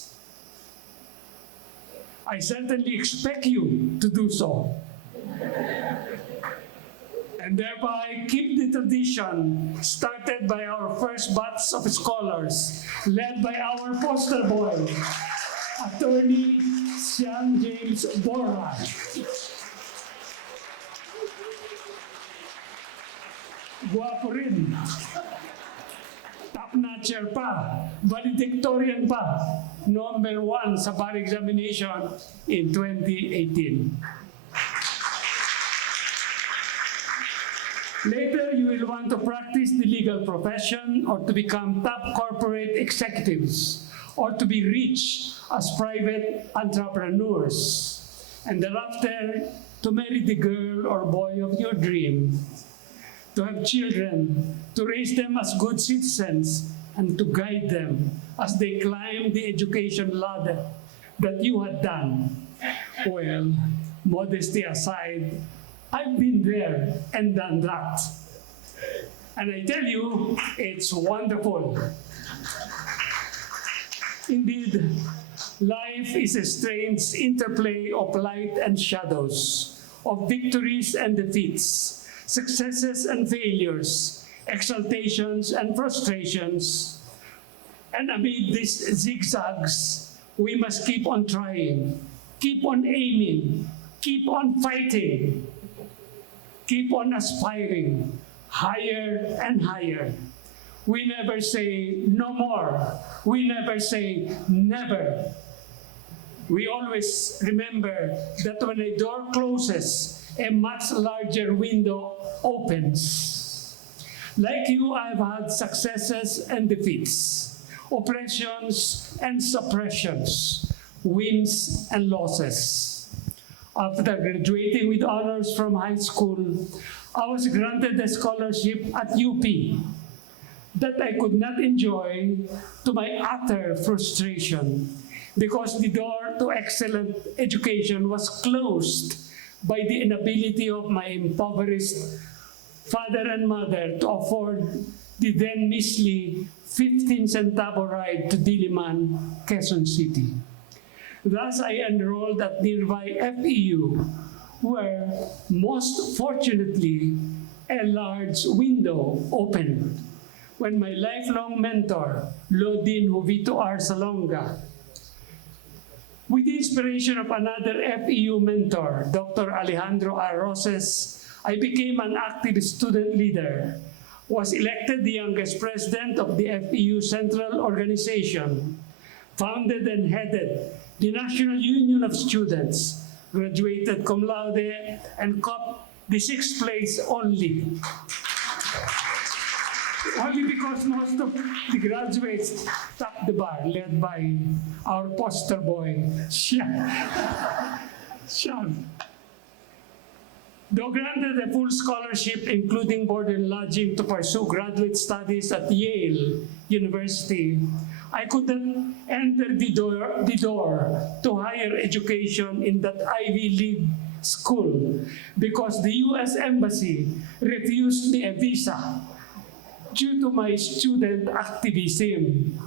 I certainly expect you to do so. And thereby keep the tradition started by our first batch of scholars, led by our poster boy, Attorney Sean James Borja. Guwapo rin. Top-notcher pa, valedictorian pa, number 1 sa bar examination in 2018. Later, you will will want to practice the legal profession or to become top corporate executives or to be rich as private entrepreneurs. And thereafter, to marry the girl or boy of your dream, to have children, to raise them as good citizens, and to guide them as they climb the education ladder that you had done. Well, modesty aside, I've been there and done that. And I tell you, it's wonderful. Indeed, life is a strange interplay of light and shadows, of victories and defeats, successes and failures, exaltations and frustrations. And amid these zigzags, we must keep on trying, keep on aiming, keep on fighting, keep on aspiring higher and higher. We never say no more. We never say never. We always remember that when a door closes, a much larger window opens. Like you, I've had successes and defeats, oppressions and suppressions, wins and losses. After graduating with honors from high school, I was granted a scholarship at UP that I could not enjoy, to my utter frustration, because the door to excellent education was closed by the inability of my impoverished father and mother to afford the then measly 15-centavo ride to Diliman, Quezon City. Thus, I enrolled at nearby FEU, where, most fortunately, a large window opened when my lifelong mentor, Lodin Jovito R. Salonga, with the inspiration of another FEU mentor, Dr. Alejandro R. Roses, I became an active student leader, was elected the youngest president of the FEU Central Organization, founded and headed the National Union of Students, graduated cum laude, and copped the 6th place only. Only because most of the graduates topped the bar, led by our poster boy, Sean. Though granted a full scholarship, including board and lodging, to pursue graduate studies at Yale University, I could not enter the door to higher education in that Ivy League school because the U.S. Embassy refused me a visa due to my student activism.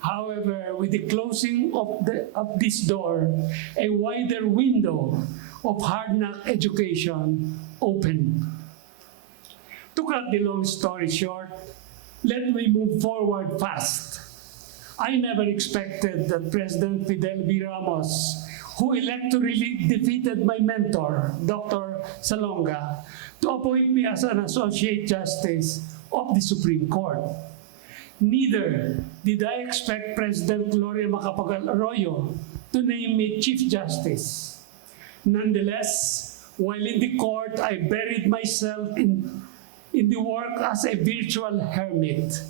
However, with the closing of this door, a wider window of hard-knock education opened. To cut the long story short, let me move forward fast. I never expected that President Fidel V. Ramos, who electorally defeated my mentor, Dr. Salonga, to appoint me as an Associate Justice of the Supreme Court. Neither did I expect President Gloria Macapagal Arroyo to name me Chief Justice. Nonetheless, while in the court, I buried myself in the work as a virtual hermit,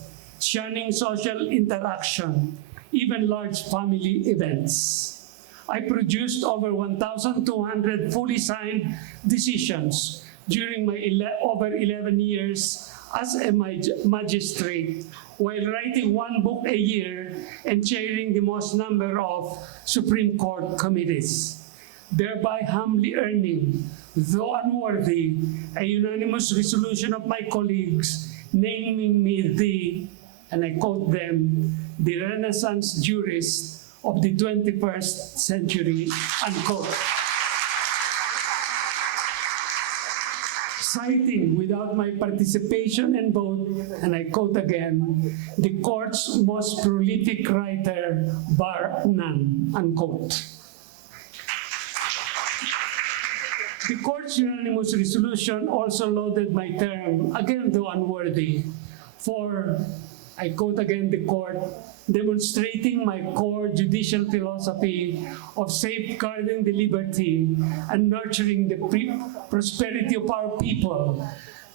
shunning social interaction, even large family events. I produced over 1,200 fully signed decisions during my over 11 years as a magistrate, while writing one book a year and chairing the most number of Supreme Court committees, thereby humbly earning, though unworthy, a unanimous resolution of my colleagues naming me the, and I quote them, the Renaissance jurist of the 21st century, unquote. Citing without my participation and vote, and I quote again, the court's most prolific writer, bar none, unquote. The court's unanimous resolution also lauded my term, again though unworthy, for, I quote again the court, demonstrating my core judicial philosophy of safeguarding the liberty and nurturing the prosperity of our people,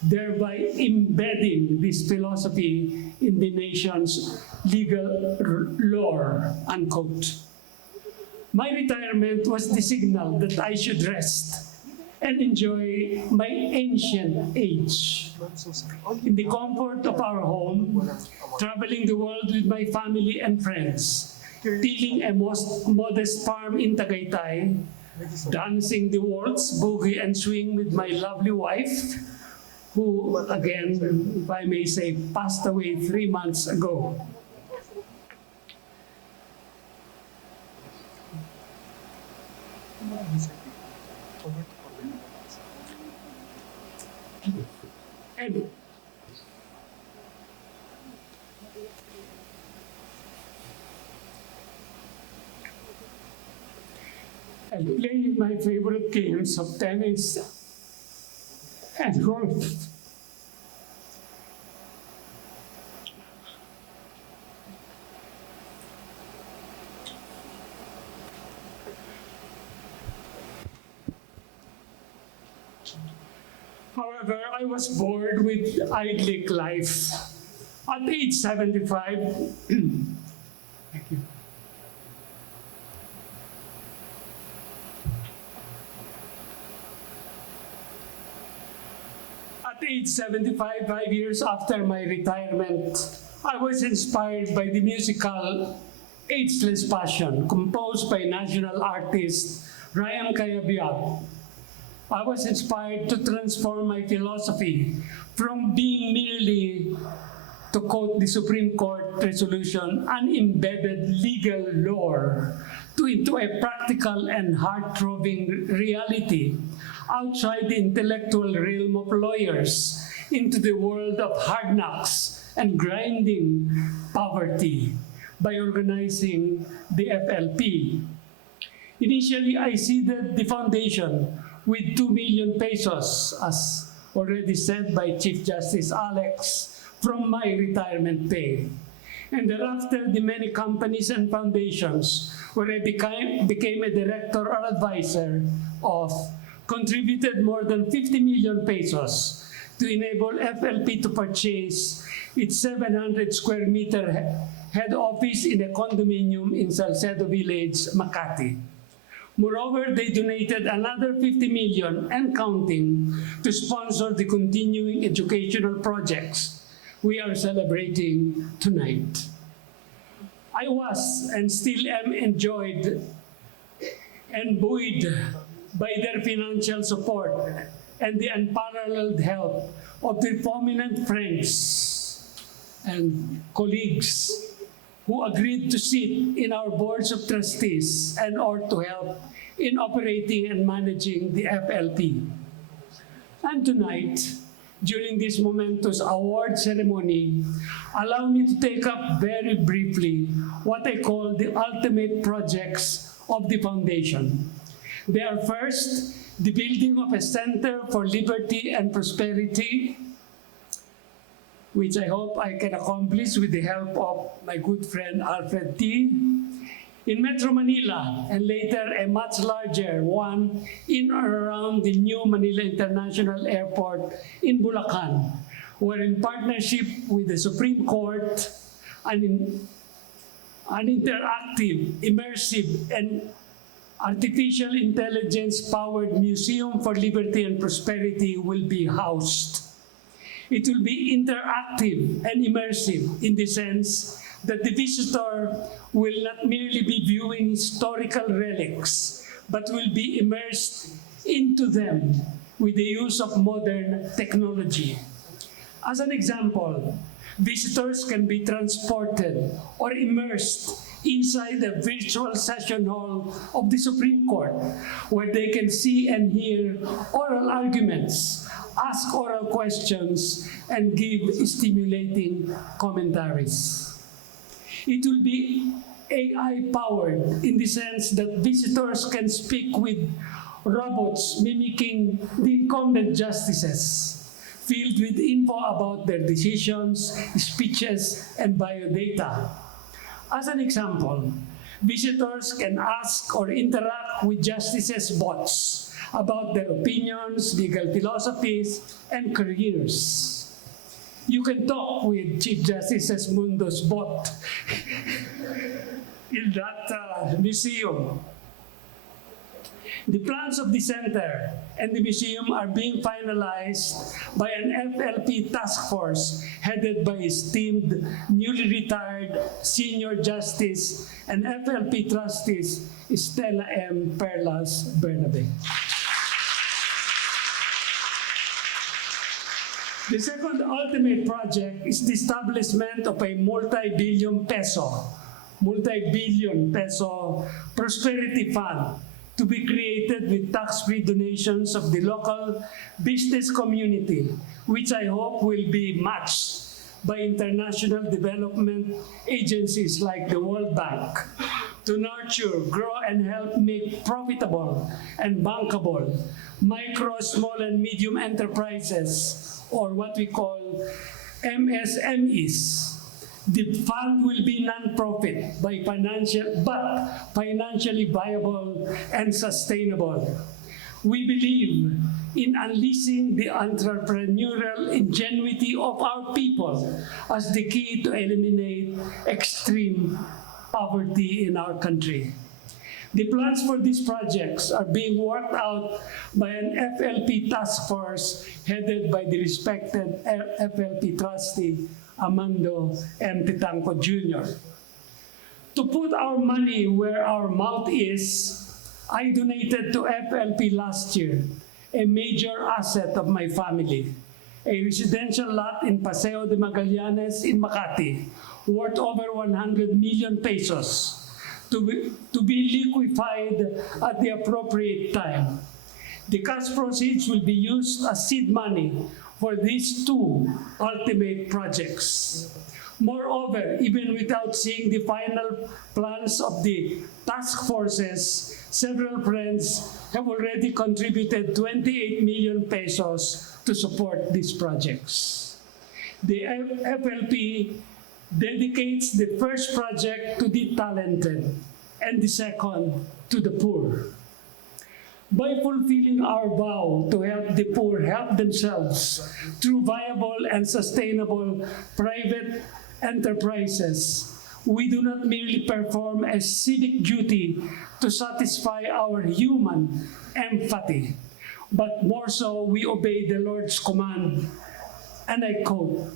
thereby embedding this philosophy in the nation's legal lore, unquote. My retirement was the signal that I should rest and enjoy my ancient age. In the comfort of our home, traveling the world with my family and friends, tilling a modest farm in Tagaytay, dancing the waltz, boogie, and swing with my lovely wife, who, again, if I may say, passed away 3 months ago. And play my favorite games of tennis and golf. However, I was bored with idyllic life. At age 75, thank you. At age 75, 5 years after my retirement, I was inspired by the musical Ageless Passion, composed by national artist Ryan Cayabyab. I was inspired to transform my philosophy from being merely, to quote the Supreme Court resolution, an embedded legal lore, into a practical and heart-throbbing reality outside the intellectual realm of lawyers, into the world of hard knocks and grinding poverty by organizing the FLP. Initially, I seeded the foundation with 2 million pesos, as already said by Chief Justice Alex, from my retirement pay. And thereafter, the many companies and foundations where I became a director or advisor of contributed more than 50 million pesos to enable FLP to purchase its 700 square meter head office in a condominium in Salcedo Village, Makati. Moreover, they donated another 50 million and counting to sponsor the continuing educational projects we are celebrating tonight. I was and still am enjoyed and buoyed by their financial support and the unparalleled help of their prominent friends and colleagues who agreed to sit in our boards of trustees and or to help in operating and managing the FLP. And tonight, during this momentous award ceremony, allow me to take up very briefly what I call the ultimate projects of the foundation. They are first, the building of a Center for Liberty and Prosperity, which I hope I can accomplish with the help of my good friend Alfred T. in Metro Manila, and later a much larger one in or around the new Manila International Airport in Bulacan, where in partnership with the Supreme Court, an interactive, immersive, and artificial intelligence-powered Museum for Liberty and Prosperity will be housed. It will be interactive and immersive in the sense that the visitor will not merely be viewing historical relics, but will be immersed into them with the use of modern technology. As an example, visitors can be transported or immersed inside the virtual session hall of the Supreme Court, where they can see and hear oral arguments, ask oral questions, and give stimulating commentaries. It will be AI-powered in the sense that visitors can speak with robots mimicking the incumbent justices, filled with info about their decisions, speeches, and biodata. As an example, visitors can ask or interact with justices' bots, about their opinions, legal philosophies, and careers. You can talk with Chief Justice GESMUNDO's bot in that museum. The plans of the center and the museum are being finalized by an FLP task force headed by esteemed, newly retired Senior Justice and FLP Trustees Stella M. Perlas Bernabe. The second ultimate project is the establishment of a multi-billion peso prosperity fund to be created with tax-free donations of the local business community, which I hope will be matched by international development agencies like the World Bank to nurture, grow, and help make profitable and bankable micro, small, and medium enterprises, or what we call MSMEs. The fund will be non-profit but financially viable and sustainable. We believe in unleashing the entrepreneurial ingenuity of our people as the key to eliminate extreme poverty in our country. The plans for these projects are being worked out by an FLP task force headed by the respected FLP trustee, Armando M. Titanco Jr. To put our money where our mouth is, I donated to FLP last year a major asset of my family, a residential lot in Paseo de Magallanes in Makati, worth over 100 million pesos, to be liquefied at the appropriate time. The cash proceeds will be used as seed money for these two ultimate projects. Moreover, even without seeing the final plans of the task forces, several friends have already contributed 28 million pesos to support these projects. The FLP dedicates the first project to the talented and the second to the poor. By fulfilling our vow to help the poor help themselves through viable and sustainable private enterprises, we do not merely perform a civic duty to satisfy our human empathy, but more so we obey the Lord's command, and I quote,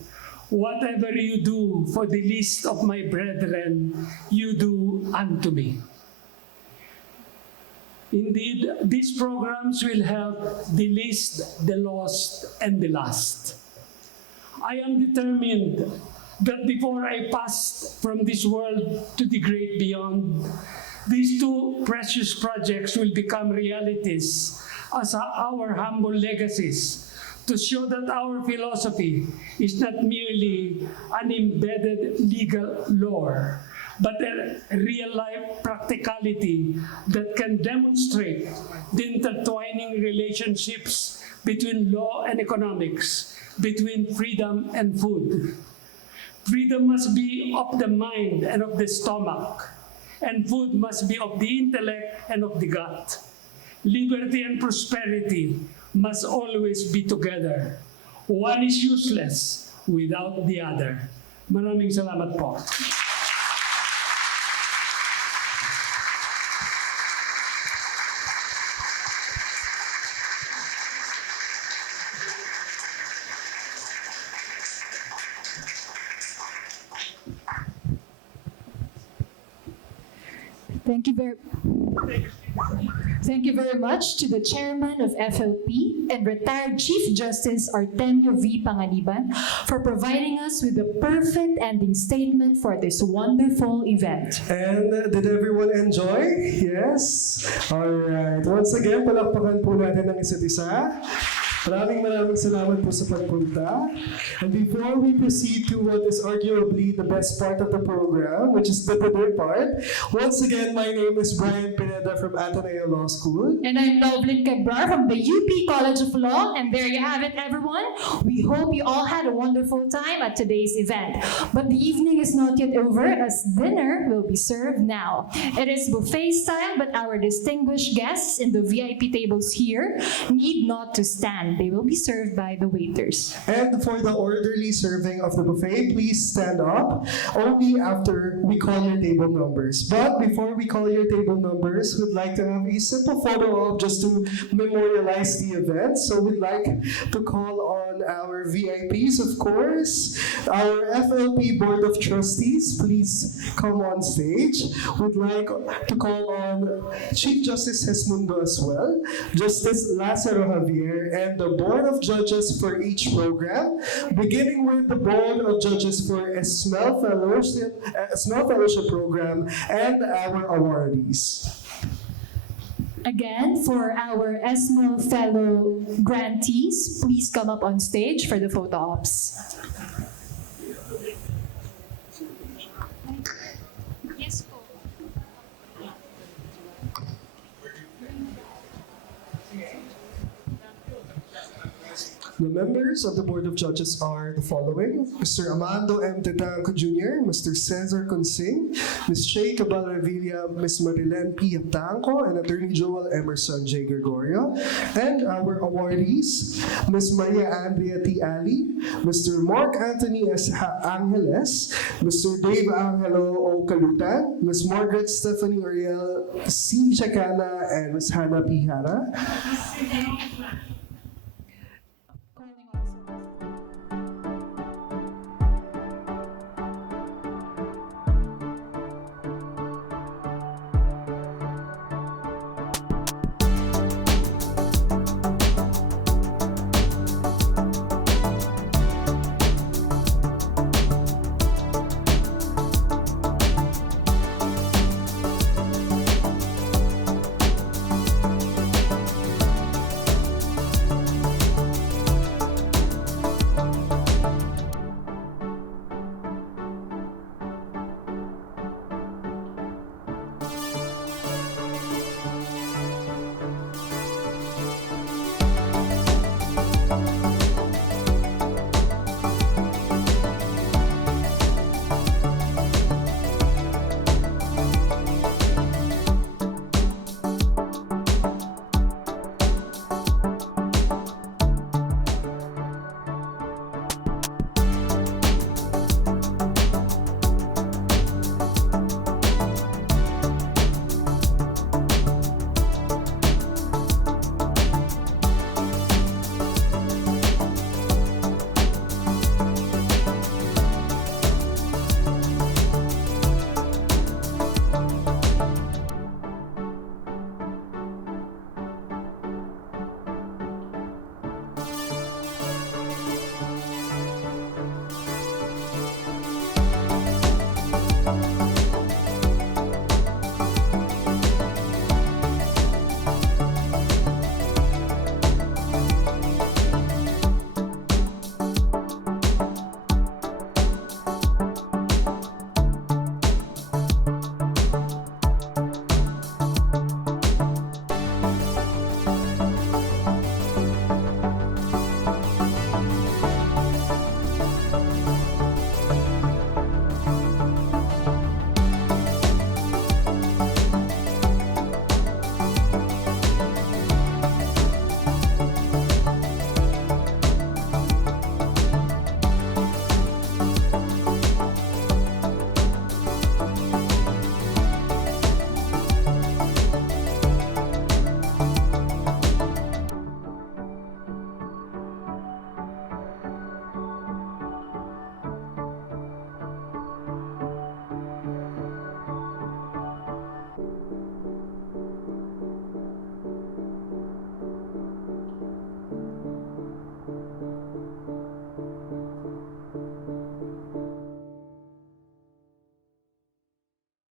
"Whatever you do for the least of my brethren, you do unto me." Indeed, these programs will help the least, the lost, and the last. I am determined that before I pass from this world to the great beyond, these two precious projects will become realities as our humble legacies to show that our philosophy is not merely an embedded legal lore, but a real-life practicality that can demonstrate the intertwining relationships between law and economics, between freedom and food. Freedom must be of the mind and of the stomach, and food must be of the intellect and of the gut. Liberty and prosperity must always be together. One is useless without the other. Maraming salamat po. Thank you very much to the Chairman of FLP and retired Chief Justice Artemio V. Panganiban for providing us with the perfect ending statement for this wonderful event. And did everyone enjoy? Yes? Alright. Once again, palakpakan po natin ang isa't isa. Maraming salamat po sa pagpunta. And before we proceed to what is arguably the best part of the program, which is the dinner part, once again, my name is Brian Pineda from Ateneo Law School. And I'm Lovelyn Cabral from the UP College of Law. And there you have it, everyone. We hope you all had a wonderful time at today's event. But the evening is not yet over, as dinner will be served now. It is buffet style, but our distinguished guests in the VIP tables here need not to stand. They will be served by the waiters. And for the orderly serving of the buffet, please stand up only after we call your table numbers. But before we call your table numbers, we'd like to have a simple photo op just to memorialize the event. So we'd like to call on our VIPs, of course, our FLP Board of Trustees, please come on stage. We'd like to call on Chief Justice GESMUNDO as well, Justice Lazaro Javier, and the Board of Judges for each program, beginning with the Board of Judges for ESMEL Fellowship Program and our awardees. Again, for our ESMO Fellow grantees, please come up on stage for the photo ops. Yes, po. The members of the Board of Judges are the following: Mr. Amando M. Tetanco Jr., Mr. Cesar Consing, Ms. Shay Cabalrevilla, Ms. Marilyn P. Tanco, and Attorney Joel Emerson J. Gregorio. And our awardees, Ms. Maria Andrea T. Ali, Mr. Mark Anthony S. Angeles, Mr. Dave Angelo O. Kalutan, Ms. Margaret Stephanie Oriel C. Chacana, and Ms. Hannah P. Hara.